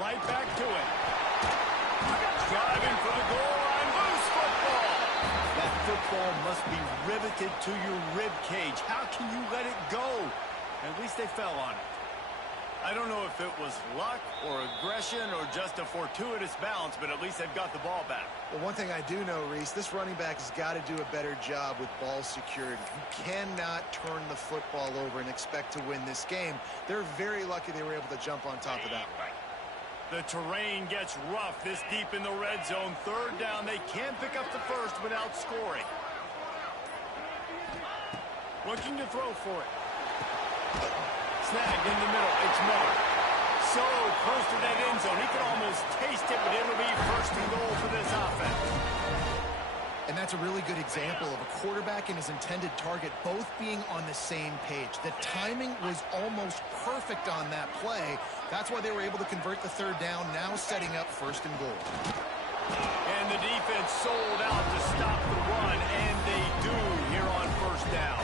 Right back to it. Driving for the goal line, loose football. That football must be riveted to your rib cage. How can you let it go? At least they fell on it. I don't know if it was luck or aggression or just a fortuitous bounce, but at least they've got the ball back. Well, one thing I do know, Reese, this running back has got to do a better job with ball security. You cannot turn the football over and expect to win this game. They're very lucky they were able to jump on top of that one. The terrain gets rough this deep in the red zone. 3rd down, they can't pick up the first without scoring. Looking to throw for it. Snagged in the middle. It's Miller. So close to that end zone. He could almost taste it, but it'll be 1st and goal for this offense. And that's a really good example of a quarterback and his intended target both being on the same page. The timing was almost perfect on that play. That's why they were able to convert the 3rd down, now setting up 1st and goal. And the defense sold out to stop the run, and they do here on 1st down.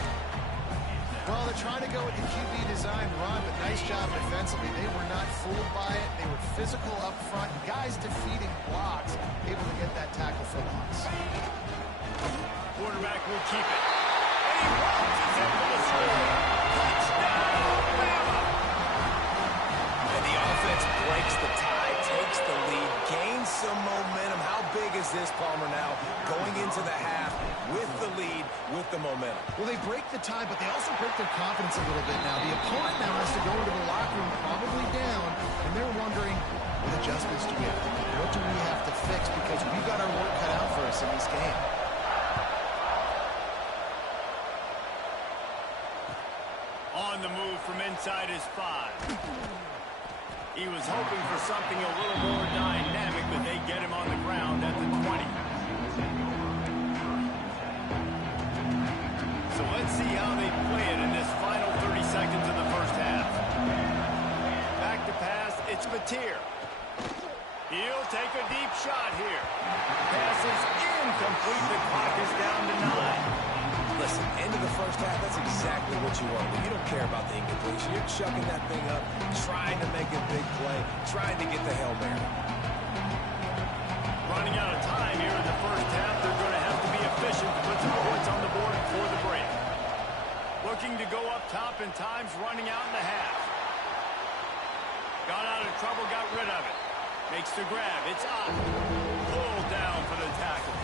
Well, they're trying to go with the QB design run, but nice job defensively. They were not fooled by it. They were physical up front. Guys defeating blocks, able to get that tackle for loss. Quarterback will keep it. And he launches into the score. Touchdown, Bama! And the offense breaks the tie, takes the lead, gains some momentum. How big is this, Palmer, now? Going into the half with the lead, with the momentum. Well, they break the tie, but they also break their confidence a little bit now. The opponent now has to go into the locker room probably down, and they're wondering, what adjustments do we have to make? What do we have to fix? Because we've got our work cut out for us in this game. On the move from inside his 5. He was hoping for something a little more dynamic, but they get him on the ground at the 20. So let's see how they play it in this final 30 seconds of the first half. Back to pass, it's Mateer. He'll take a deep shot here. Pass is incomplete. The clock is down to 9. Listen, end of the first half, that's exactly what you want. You don't care about the incompletion. You're chucking that thing up, trying to make a big play, trying to get the Hail Mary. Running out of time here in the first half. They're going to have to be efficient to put some points on the board before the break. Looking to go up top, and time's running out in the half. Got out of trouble, got rid of it. Makes the grab. It's up. Pulled down for the tackle.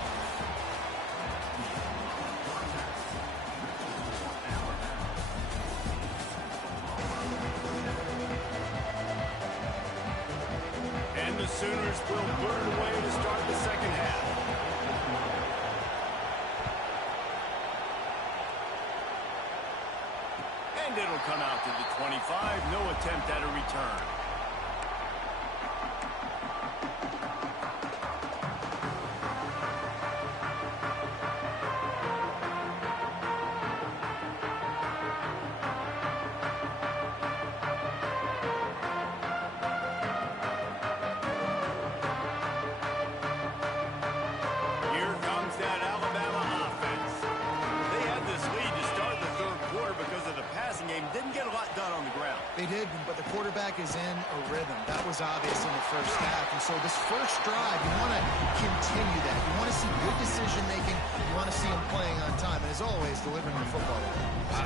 And the Sooners will put it away to start the second half. And it'll come out to the 25. No attempt at a return. Here comes that Alabama offense. They had this lead to start the third quarter because of the passing game. Didn't get a lot done on the ground. They did, but the quarterback is in a rhythm. That was obvious in the first half. And so this first drive, you want to continue that. You want to see good decision-making. You want to see him playing on time. And as always, delivering the football.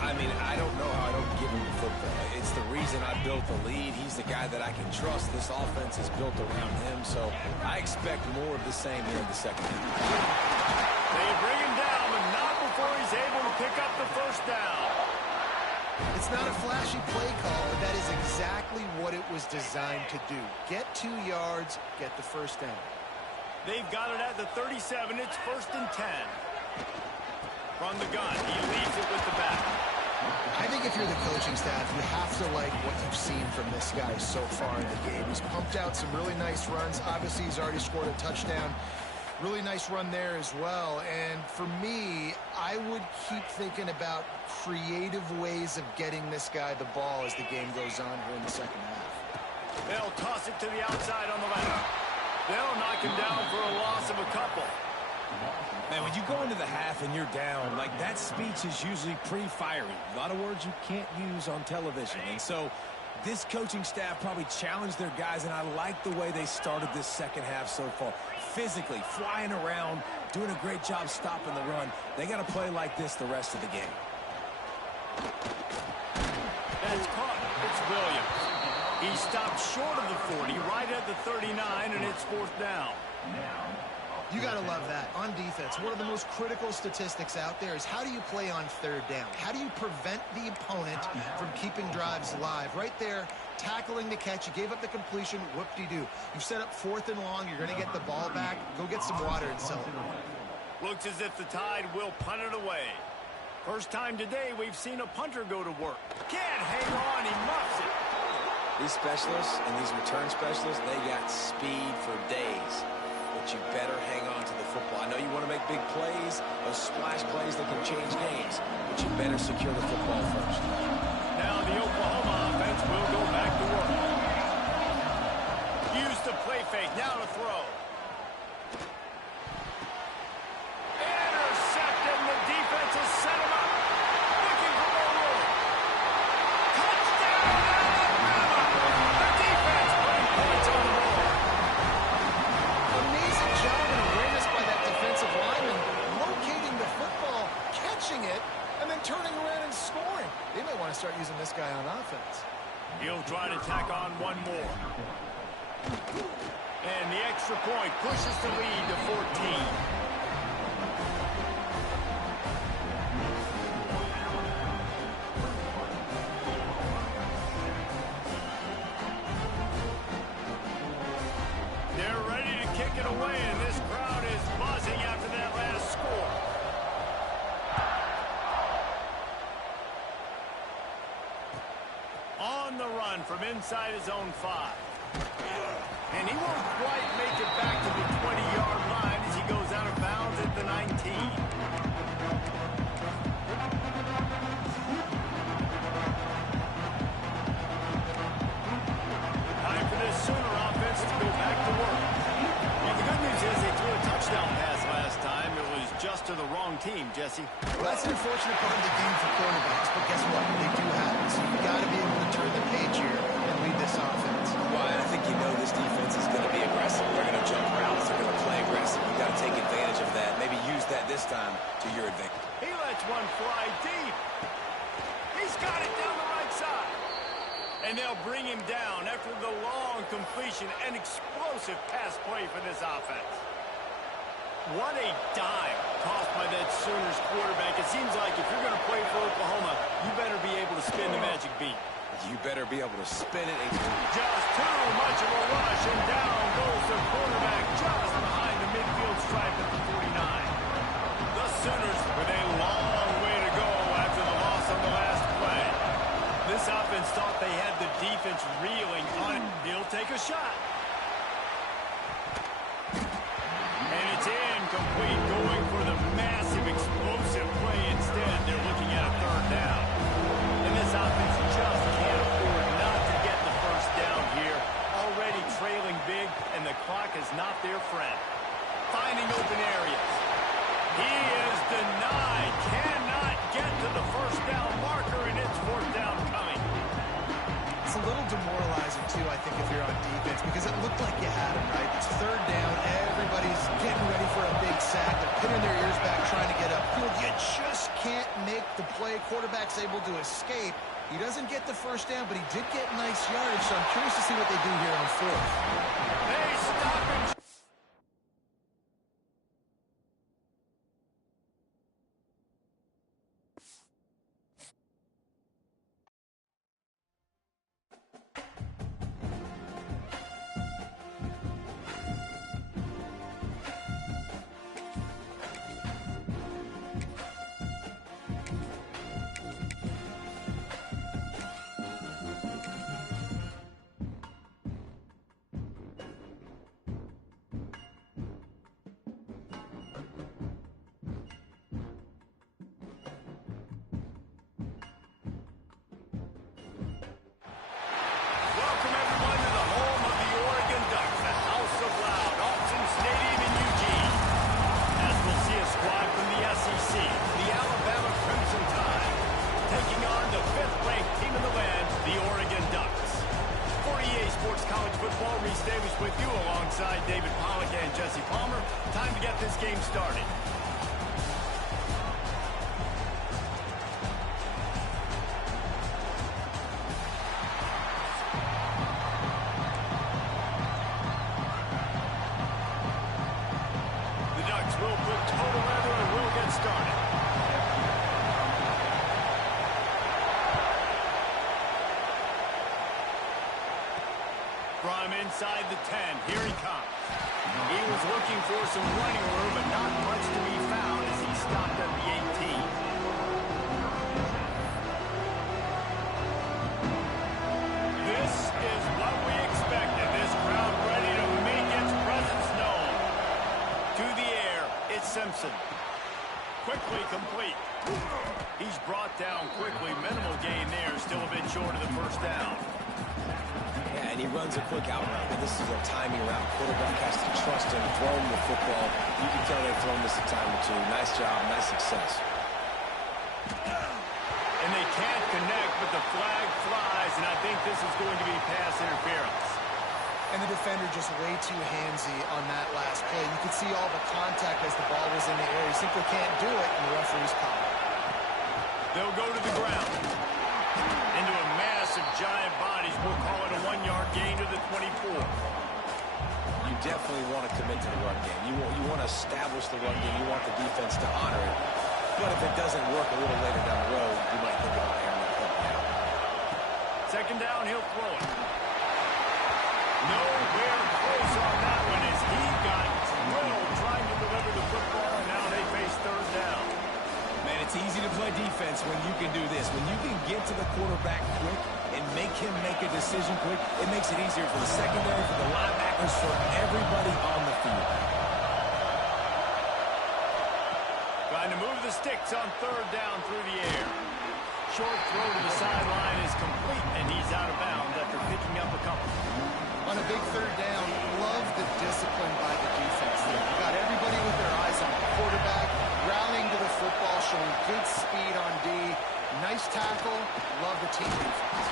I mean, I don't know how I don't give him the football. It's the reason I built the lead. He's the guy that I can trust. This offense is built around him, so I expect more of the same here in the second half. They bring him down, but not before he's able to pick up the first down. It's not a flashy play call, but that is exactly what it was designed to do. Get 2 yards, get the first down. They've got it at the 37. It's 1st and 10. From the gun, he leads it with the back. I think if you're the coaching staff, you have to like what you've seen from this guy so far in the game. He's pumped out some really nice runs. Obviously, he's already scored a touchdown. Really nice run there as well. And for me, I would keep thinking about creative ways of getting this guy the ball as the game goes on here in the second half. They'll toss it to the outside on the left. They'll knock him down for a loss of a couple. Man, when you go into the half and you're down, like that speech is usually pretty fiery. A lot of words you can't use on television. And so this coaching staff probably challenged their guys, and I like the way they started this second half so far. Physically, flying around, doing a great job stopping the run. They got to play like this the rest of the game. That's caught. It's Williams. He stopped short of the 40, right at the 39, and it's 4th down. You got to love that. On defense, one of the most critical statistics out there is how do you play on 3rd down? How do you prevent the opponent from keeping drives live? Right there, tackling the catch. You gave up the completion. Whoop-de-doo. You've set up 4th and long. You're going to get the ball back. Go get some water and sell it. Looks as if the Tide will punt it away. First time today we've seen a punter go to work. Can't hang on. He muffs it. These specialists and these return specialists, they got speed for days. But you better hang on to the football. I know you want to make big plays, those splash plays that can change games, but you better secure the football first. Now the Oklahoma offense will go back to work. Use the play fake. Now to throw. Intercepted, and the defense has set him up. Looking for more room. Touchdown, Alabama! The defense putting points on the board. Amazing job and awareness by that defensive lineman, locating the football, catching it, and then turning around and scoring. They may want to start using this guy on offense. He'll try to tack on one more. And the extra point pushes the lead to 14. They're ready to kick it away, and this crowd is buzzing after that last score. On the run from inside his own 5. And he won't quite make it back to the 20-yard line as he goes out of bounds at the 19. Time for this Sooner offense to go back to work. Well, the good news is they threw a touchdown pass last time. It was just to the wrong team, Jesse. Well, that's an unfortunate part of the game for quarterbacks, but guess what? They do have it. So you've got to be able to turn the page here and lead this offense. Well, I think you know this defense is going to be aggressive. They're going to jump routes. They're going to play aggressive. You've got to take advantage of that. Maybe use that this time to your advantage. He lets one fly deep. He's got it down the right side. And And they'll bring him down after the long completion and explosive pass play for this offense. What a dime tossed by that Sooners quarterback. It seems like if you're going to play for Oklahoma, you better be able to spin the magic beat. You better be able to spin it. Just too much of a rush, and down goes the quarterback just behind the midfield stripe at the 49. The Sooners with a long way to go after the loss on the last play. This offense thought they had the defense reeling on it. He'll take a shot. And it's incomplete, going for the massive explosive play instead. They're looking at a third down. And this offense just can't afford not to get the first down here. Already trailing big, and the clock is not their friend. Finding open areas. He is denied. Cannot get to the first down marker, and it's fourth down coming. It's a little demoralizing, too, I think, if you're on defense, because it looked like you had him, right? It's third down. Everybody's getting ready for a big sack. They're pinning their ears back, trying to get upfield. You just can't make the play. Quarterback's able to escape. He doesn't get the first down, but he did get nice yardage, so I'm curious to see what they do here on fourth. They stop him. David Pollack and Jesse Palmer. Time to get this game started. The Ducks will put total leather and will get started. From inside the 10, here he comes. He was looking for some running room, but not much to be found as he stopped at the 18. This is what we expected. This crowd ready to make its presence known. To the air, it's Simpson. Quickly complete. He's brought down quickly. Minimal gain there. Still a bit short of the first down. And he runs a quick out route. And this is a timing route. Quarterback has to trust him, throw him the football. You can tell they've thrown this a time or two. Nice job, nice success. And they can't connect, but the flag flies, and I think this is going to be pass interference. And the defender just way too handsy on that last play. You could see all the contact as the ball was in the air. He simply can't do it, and the referee's call. They'll go to the ground. Into a massive giant bodies. We'll call it a 1-yard gain to the 24. You definitely want to commit to the run game. You want to establish the run game. You want the defense to honor it. But if it doesn't work a little later down the road, you might think about airing the play out. Second down, he'll throw it. Nowhere close on that one as he got drilled trying to deliver the football, and now they face third down. Man, it's easy to play defense when you can do this. When you can get to the quarterback quick and make him make a decision quick, it makes it easier for the secondary, for the linebackers, for everybody on the field. Trying to move the sticks on third down through the air. Short throw to the sideline is complete, and he's out of bounds after picking up a couple. On a big third down, love the discipline by the defense there. You got everybody with their eyes on the quarterback, rallying to the football, showing good speed on D. Nice tackle. Love the team defense.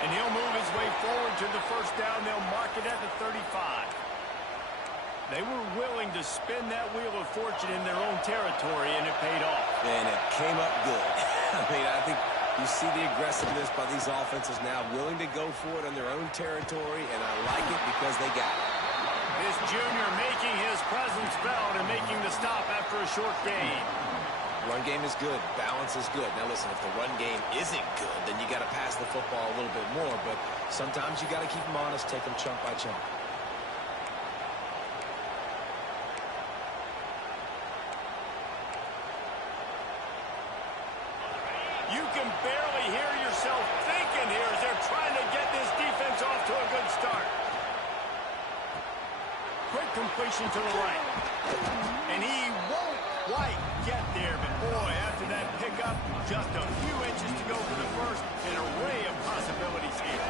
And he'll move his way forward to the first down. They'll mark it at the 35. They were willing to spin that wheel of fortune in their own territory, and it paid off. And it came up good. I mean, I think You see the aggressiveness by these offenses now, willing to go for it on their own territory, and I like it because they got it. This junior making his presence felt and making the stop after a short gain. Run game is good. Balance is good. Now, listen, if the run game isn't good, then you got to pass the football a little bit more. But sometimes you got to keep them honest, take them chunk by chunk. You can barely hear yourself thinking here as they're trying to get this defense off to a good start. Quick completion to the right. And he won't quite get there, but boy, after that pickup, just a few inches to go for the first. An array of possibilities here.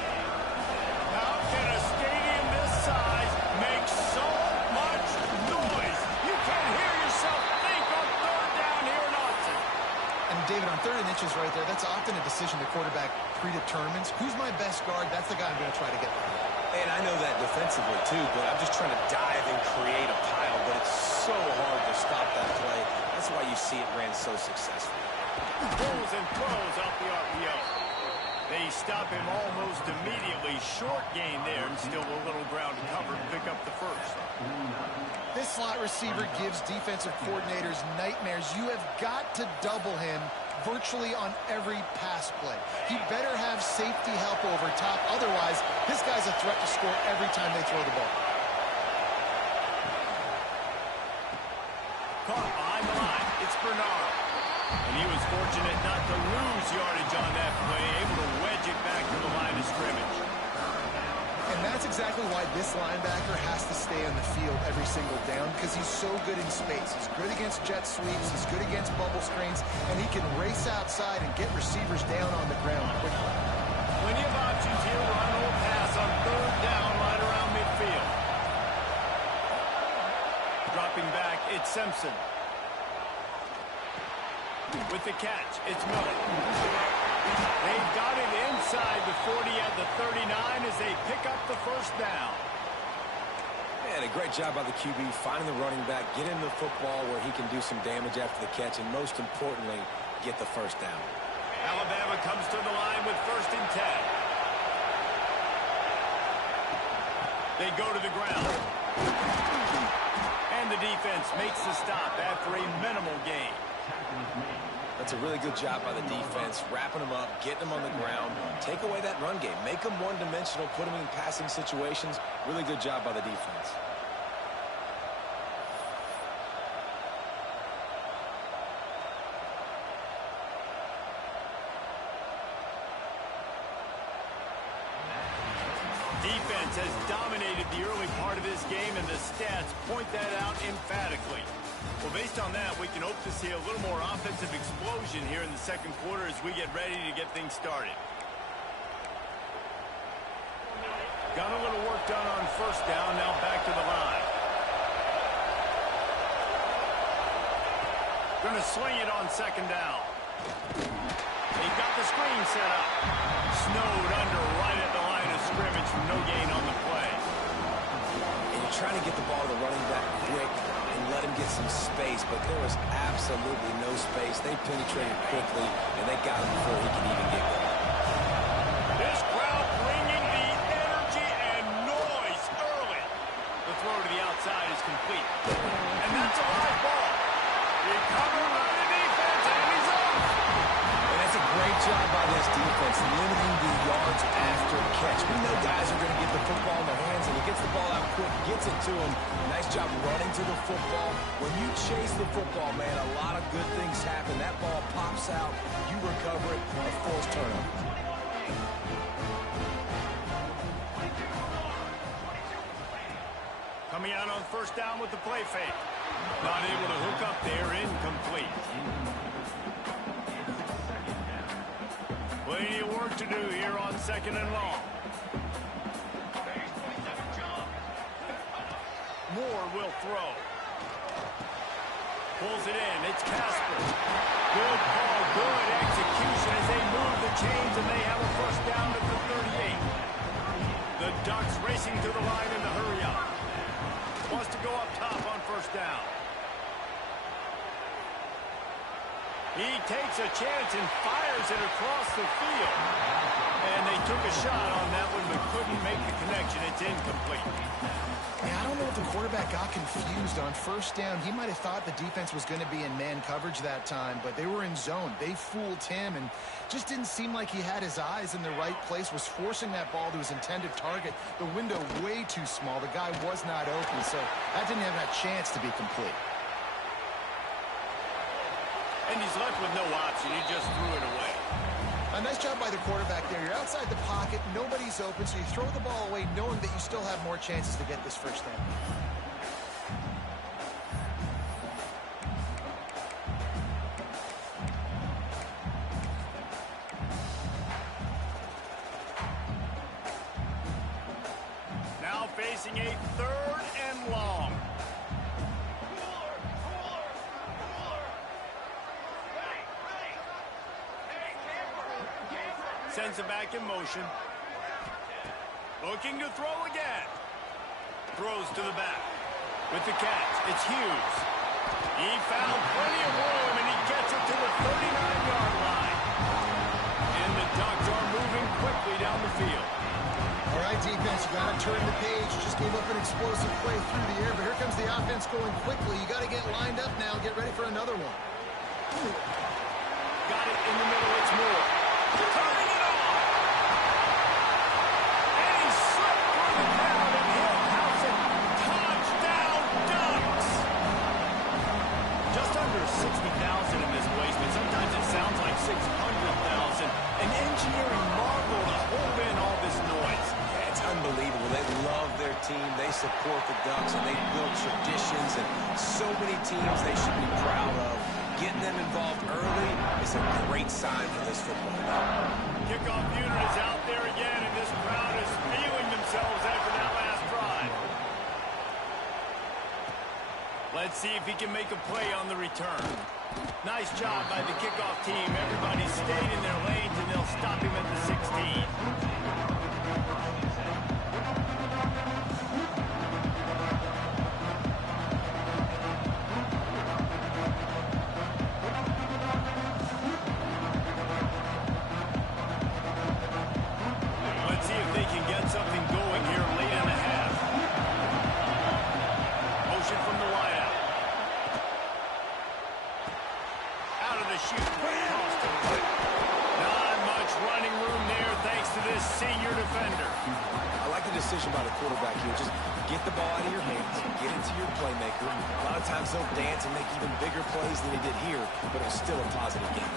How can a stadium this size make so much noise? You can't hear yourself think on third down here in Austin. And David, on 3rd and inches right there, that's often a decision the quarterback predetermines. Who's my best guard? That's the guy I'm going to try to get behind. And I know that defensively, too, but I'm just trying to dive and create a pile, but it's so hard to stop that play. That's why you see it ran so successfully. Pulls and throws off the RPO. They stop him almost immediately. Short gain there, and still a little ground to cover to pick up the first. This slot receiver gives defensive coordinators nightmares. You have got to double him virtually on every pass play. He better have safety help over top. Otherwise, this guy's a threat to score every time they throw the ball. Caught behind the line. It's Bernard. And he was fortunate not to lose yardage on that play, able to wedge it back to the line of scrimmage. And that's exactly why this linebacker has to stay on the field every single down, because he's so good in space. He's good against jet sweeps, he's good against bubble screens, and he can race outside and get receivers down on the ground quickly. Plenty of options here. Run or pass on 3rd down right around midfield. Dropping back, it's Simpson. With the catch, it's Miller. They've got it inside the 40 at the 39 as they pick up the first down. And a great job by the QB finding the running back, get him the football where he can do some damage after the catch, and most importantly, get the first down. Alabama comes to the line with 1st and 10. They go to the ground. And the defense makes the stop after a minimal gain. That's a really good job by the defense, wrapping them up, getting them on the ground, take away that run game, make them one-dimensional, put them in passing situations. Really good job by the defense. Defense has dominated the early part of this game, and the stats point that out emphatically. Well, based on that, we can hope to see a little more offensive explosion here in the 2nd quarter as we get ready to get things started. Got a little work done on 1st down, now back to the line. Going to swing it on 2nd down. He got the screen set up. Snowed under right at the line of scrimmage from no gain on the play. And you're trying to get the ball to the running back quick and let him get some space, but there was absolutely no space. They penetrated quickly, and they got him before he could even get going. This crowd bringing the energy and noise early. The throw to the outside is complete. And that's a live ball. Recovered by the defense, and he's off. And that's a great job by this defense, limiting the yards after catch. We know guys are going to get the football in their hands, and he gets the ball out quick, gets it to him. Nice job running to the football. When you chase the football, man, a lot of good things happen. That ball pops out, you recover it, a forced turnover. Coming out on 1st down with the play fake. Not able to hook up there, incomplete. Plenty of work to do here on 2nd and long. Moore will throw. Pulls it in. It's Casper. Good call, good execution as they move the chains, and they have a 1st down at the 38. The Ducks racing to the line in the hurry up. Wants to go up top on 1st down. He takes a chance and fires it across the field. And they took a shot on that one but couldn't make the connection. It's incomplete. Yeah, I don't know if the quarterback got confused on first down. He might have thought the defense was going to be in man coverage that time, but they were in zone. They fooled him and just didn't seem like he had his eyes in the right place, was forcing that ball to his intended target. The window way too small. The guy was not open, so that didn't have that chance to be complete. And he's left with no option. He just threw it away. A nice job by the quarterback there. You're outside the pocket, nobody's open, so you throw the ball away knowing that you still have more chances to get this first down. Now facing a 3rd and long. Sends it back in motion. Looking to throw again. Throws to the back. With the catch, it's Hughes. He found plenty of room, and he gets it to the 39-yard line. And the Ducks are moving quickly down the field. All right, defense, you got to turn the page. You just gave up an explosive play through the air, but here comes the offense going quickly. You got to get lined up now. Get ready for another one. Got it in the middle. It's Moore. Turning it on. And he slipped through the crowd, and he'll house it. Touchdown, Ducks. Just under 60,000 in this place, but sometimes it sounds like 600,000. An engineering marvel to hold in all this noise. Yeah, it's unbelievable. They love their team. They support the Ducks, and they build traditions, and so many teams they should be proud of. Getting them involved early is a great sign for this football team. Kickoff unit is out there again, and this crowd is feeling themselves after that last drive. Let's see if he can make a play on the return. Nice job by the kickoff team. Everybody stayed in their lanes, and they'll stop him at the 16. Senior defender. I like the decision by the quarterback here. Just get the ball out of your hands, get it to your playmaker. A lot of times they'll dance and make even bigger plays than he did here, but it's still a positive game.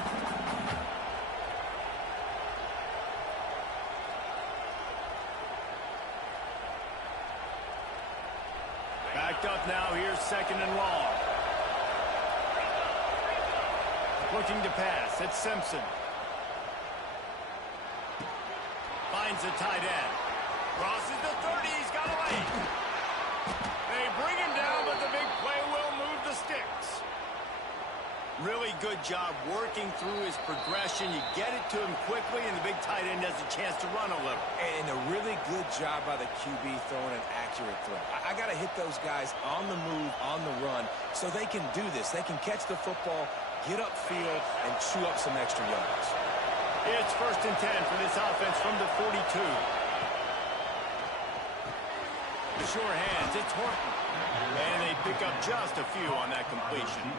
Backed up now. Here's 2nd and long. Looking to pass. It's Simpson. Finds a tight end. Crosses the 30. He's got away. They bring him down, but the big play will move the sticks. Really good job working through his progression. You get it to him quickly, and the big tight end has a chance to run a little. And a really good job by the QB throwing an accurate throw. I got to hit those guys on the move, on the run, so they can do this. They can catch the football, get upfield, and chew up some extra yards. It's 1st and 10 for this offense from the 42. The sure hands, it's Horton. And they pick up just a few on that completion.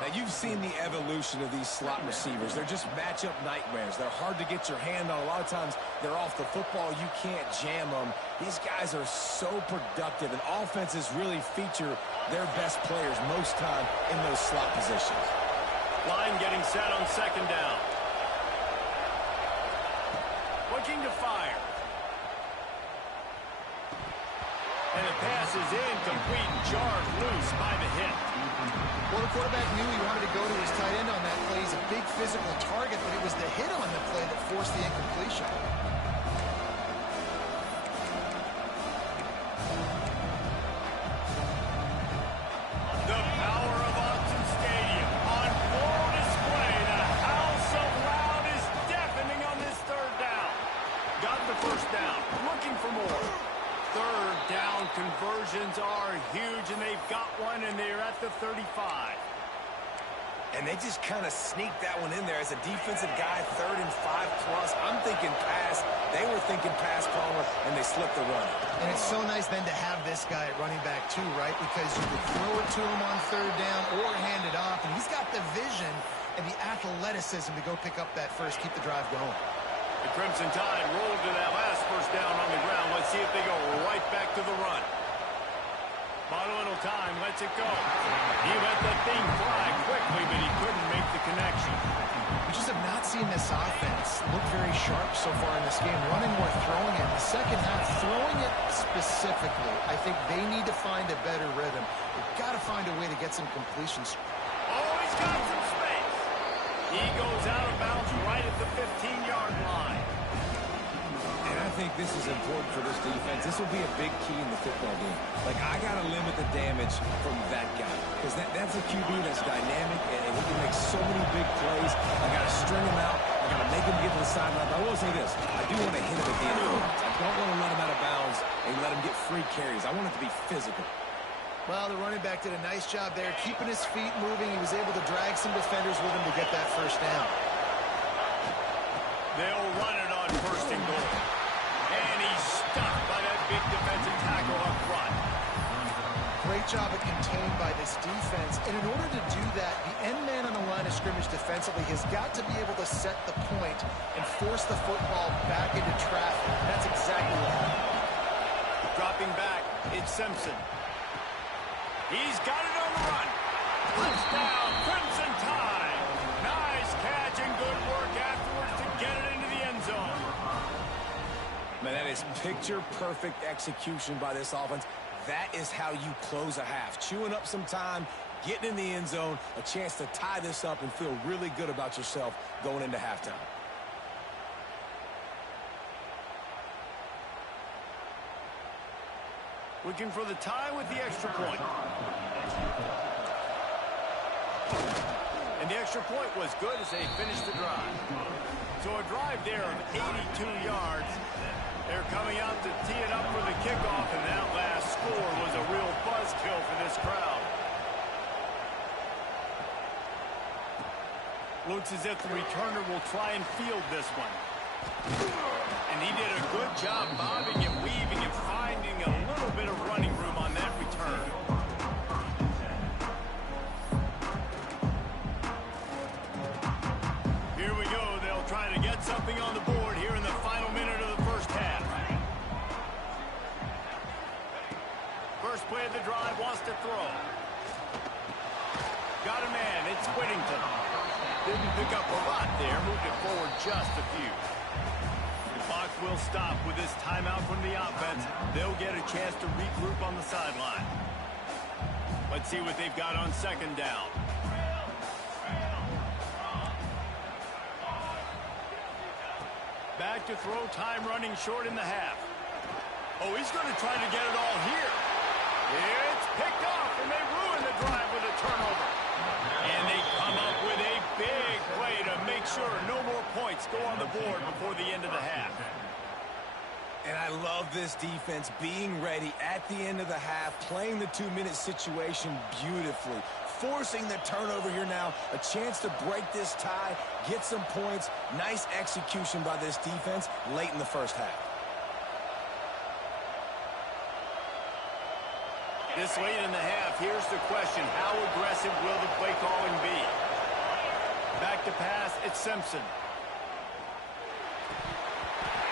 Now, you've seen the evolution of these slot receivers. They're just matchup nightmares. They're hard to get your hand on. A lot of times, they're off the football. You can't jam them. These guys are so productive, and offenses really feature their best players most time in those slot positions. Line getting set on 2nd down. Looking to fire. And the pass is incomplete, jarred loose by the hit. Well, the quarterback knew he wanted to go to his tight end on that play. He's a big physical target, but it was the hit on the play that forced the incompletion. The power of Autzen Stadium on full display. The house of loud is deafening on this 3rd down. Got the 1st down, looking for more. 3rd down conversions are huge, and they've got one, and they're at the 35. And they just kind of sneaked that one in there as a defensive guy, 3rd and 5+. I'm thinking pass. They were thinking pass, Palmer, and they slipped the run. And it's so nice then to have this guy at running back too, right? Because you could throw it to him on 3rd down or hand it off, and he's got the vision and the athleticism to go pick up that first, keep the drive going. The Crimson Tide rolled to that last first down on the ground. Let's see if they go right back to the run. Bottle time, lets it go. He let the thing fly quickly, but he couldn't make the connection. We just have not seen this offense look very sharp so far in this game, running more, throwing it. In the second half, throwing it specifically, I think they need to find a better rhythm. They've got to find a way to get some completions. Oh, he's got some space. He goes out of bounds right at the 15-yard line. And I think this is important for this defense. This will be a big key in the football game. Like, I got to limit the damage from that guy. Because that's a QB that's dynamic, and he can make so many big plays. I got to string him out. I got to make him get to the sideline. But I will say this. I do want to hit him at the end of the game. I don't want to let him out of bounds and let him get free carries. I want it to be physical. Well, the running back did a nice job there, keeping his feet moving. He was able to drag some defenders with him to get that first down. They'll run it on 1st and goal. And he's stopped by that big defensive tackle up front. Great job of contained by this defense. And in order to do that, the end man on the line of scrimmage defensively has got to be able to set the point and force the football back into traffic. That's exactly what happened. Dropping back, it's Simpson. He's got it on the run. Touchdown, Crimson Tide. Nice catch and good work afterwards to get it into the end zone. Man, that is picture-perfect execution by this offense. That is how you close a half. Chewing up some time, getting in the end zone, a chance to tie this up and feel really good about yourself going into halftime. Looking for the tie with the extra point. And the extra point was good as they finished the drive. So a drive there of 82 yards. They're coming out to tee it up for the kickoff, and that last score was a real buzzkill for this crowd. Looks as if the returner will try and field this one. And he did a good job bobbing and weaving and finding a little bit of running room on that return. Here we go. They'll try to get something on the board here in the final minute of the first half. First play of the drive, wants to throw. Got a man. It's Whittington. Didn't pick up a lot there. Moved it forward just a few. The clock will stop with this timeout from the offense. They'll get a chance to regroup on the sideline. Let's see what they've got on 2nd down. Back to throw, time running short in the half. Oh, he's going to try to get it all here. It's picked off, and they ruin the drive with a turnover. And they come up with a big play to make sure no more points go on the board before the end of the half. And I love this defense being ready at the end of the half, playing the 2-minute situation beautifully, forcing the turnover here now, a chance to break this tie, get some points. Nice execution by this defense late in the first half. This late in the half, here's the question. How aggressive will the play calling be? Back to pass, it's Simpson.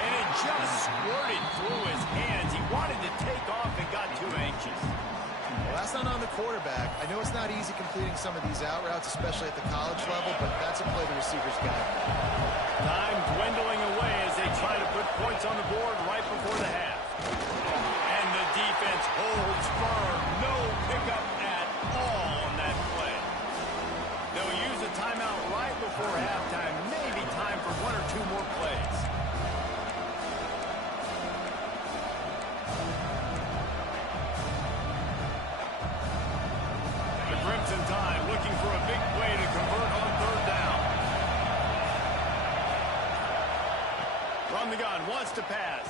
And it just squirted through his hands. He wanted to take off and got too anxious. Well, that's not on the quarterback. I know it's not easy completing some of these out routes, especially at the college level, but that's a play the receivers got. Time dwindling away as they try to put points on the board right before the half. And the defense holds firm. No pickup at all on that play. They'll use a timeout right before halftime. Maybe time for 1 or 2 more plays. The Crimson Tide looking for a big play to convert on 3rd down. From the gun, wants to pass.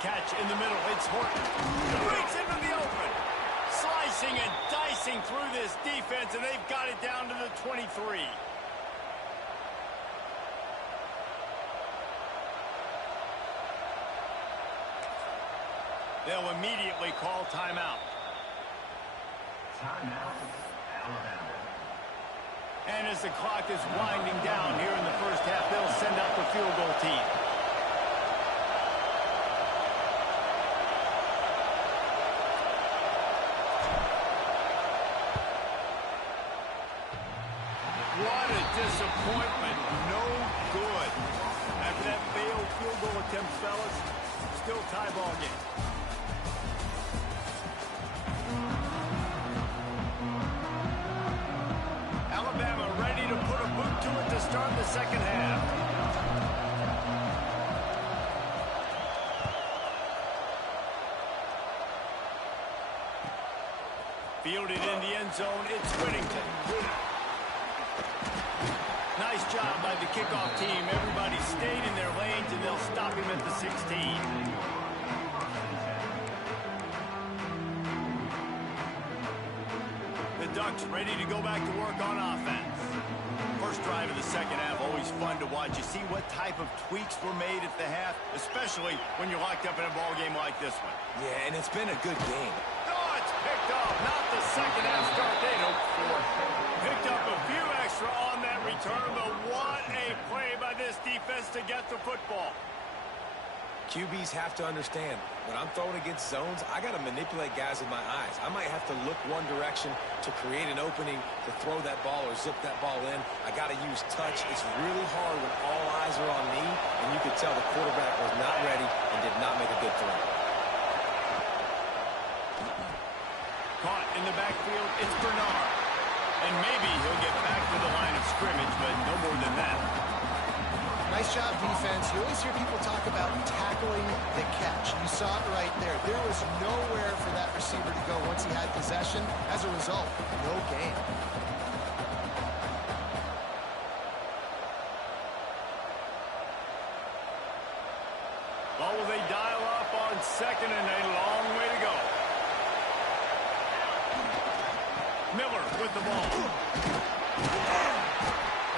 Catch in the middle, it's Horton. Breaks into the open. slicing and dicing through this defense, and they've got it down to the 23. They'll immediately call timeout. Timeout, Alabama. And as the clock is winding down here in the first half, they'll send out the field goal team. What a disappointment. No good. After that failed field goal attempt, fellas, still tie ball game. Alabama ready to put a boot to it to start the second half. Fielded in the end zone, it's Whittington. Nice job by the kickoff team. Everybody stayed in their lanes, and they'll stop him at the 16. The Ducks ready to go back to work on offense. First drive of the second half, always fun to watch. You see what type of tweaks were made at the half, especially when you're locked up in a ball game like this one. Yeah, and it's been a good game. Oh, it's picked off. Not the second half start they'd hoped for. Picked up a few extra on that return, but what a play by this defense to get the football. QBs have to understand, when I'm throwing against zones, I got to manipulate guys with my eyes. I might have to look one direction to create an opening to throw that ball or zip that ball in. I got to use touch. It's really hard when all eyes are on me, and you could tell the quarterback was not ready and did not make a good throw. Caught in the backfield, it's Bernard. And maybe he'll get back to the line of scrimmage, but no more than that. Nice job, defense. You always hear people talk about tackling the catch. You saw it right there. There was nowhere for that receiver to go once he had possession. As a result, no gain. Well, will they dial up on second and a long way to go? Miller with the ball.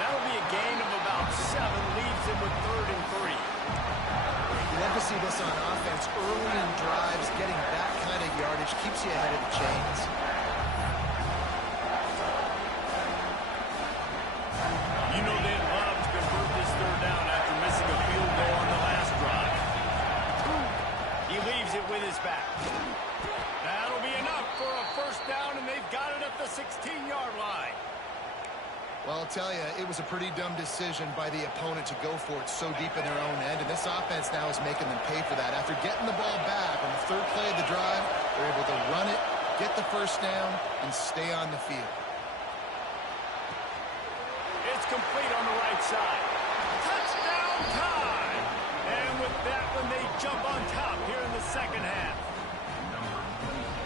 That'll be a gain of about 7, leaves him with 3rd and 3. You love to see this on offense. Early in drives, getting that kind of yardage keeps you ahead of the chains. You know they'd love to convert this 3rd down after missing a field goal on the last drive. He leaves it with his back. That'll be enough for a 1st down, and they've got it at the 16-yard line. Well, I'll tell you, it was a pretty dumb decision by the opponent to go for it so deep in their own end, and this offense now is making them pay for that. After getting the ball back on the 3rd play of the drive, they're able to run it, get the 1st down, and stay on the field. It's complete on the right side. Touchdown time! And with that one, they jump on top here in the second half.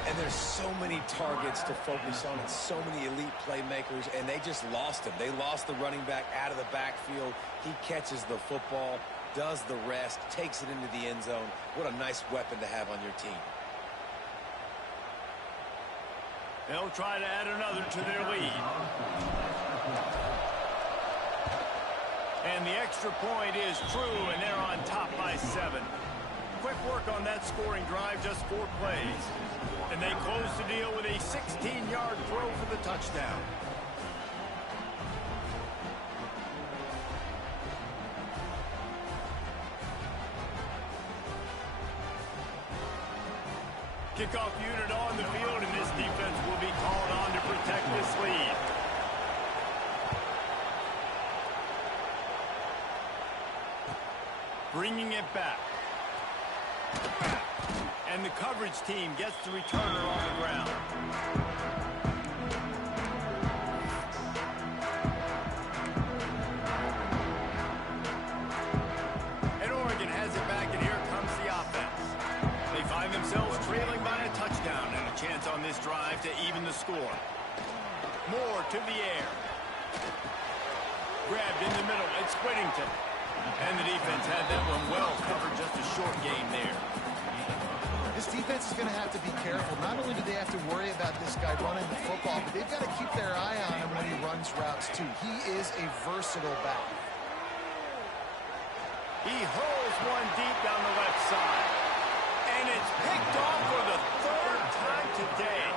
And there's so many targets to focus on and so many elite playmakers, and they just lost him. They lost the running back out of the backfield. He catches the football, does the rest, takes it into the end zone. What a nice weapon to have on your team. They'll try to add another to their lead. And the extra point is true, and they're on top by 7. Quick work on that scoring drive, just 4 plays. And they close the deal with a 16-yard throw for the touchdown. Kickoff unit on the field, and this defense will be called on to protect this lead. Bringing it back. And the coverage team gets the returner on the ground. And Oregon has it back, and here comes the offense. They find themselves trailing by a touchdown and a chance on this drive to even the score. Moore to the air. Grabbed in the middle. It's Whittington. And the defense had that one well covered, just a short game there. This defense is going to have to be careful. Not only do they have to worry about this guy running the football, but they've got to keep their eye on him when he runs routes, too. He is a versatile back. He hurls one deep down the left side. And it's picked off for the third time today.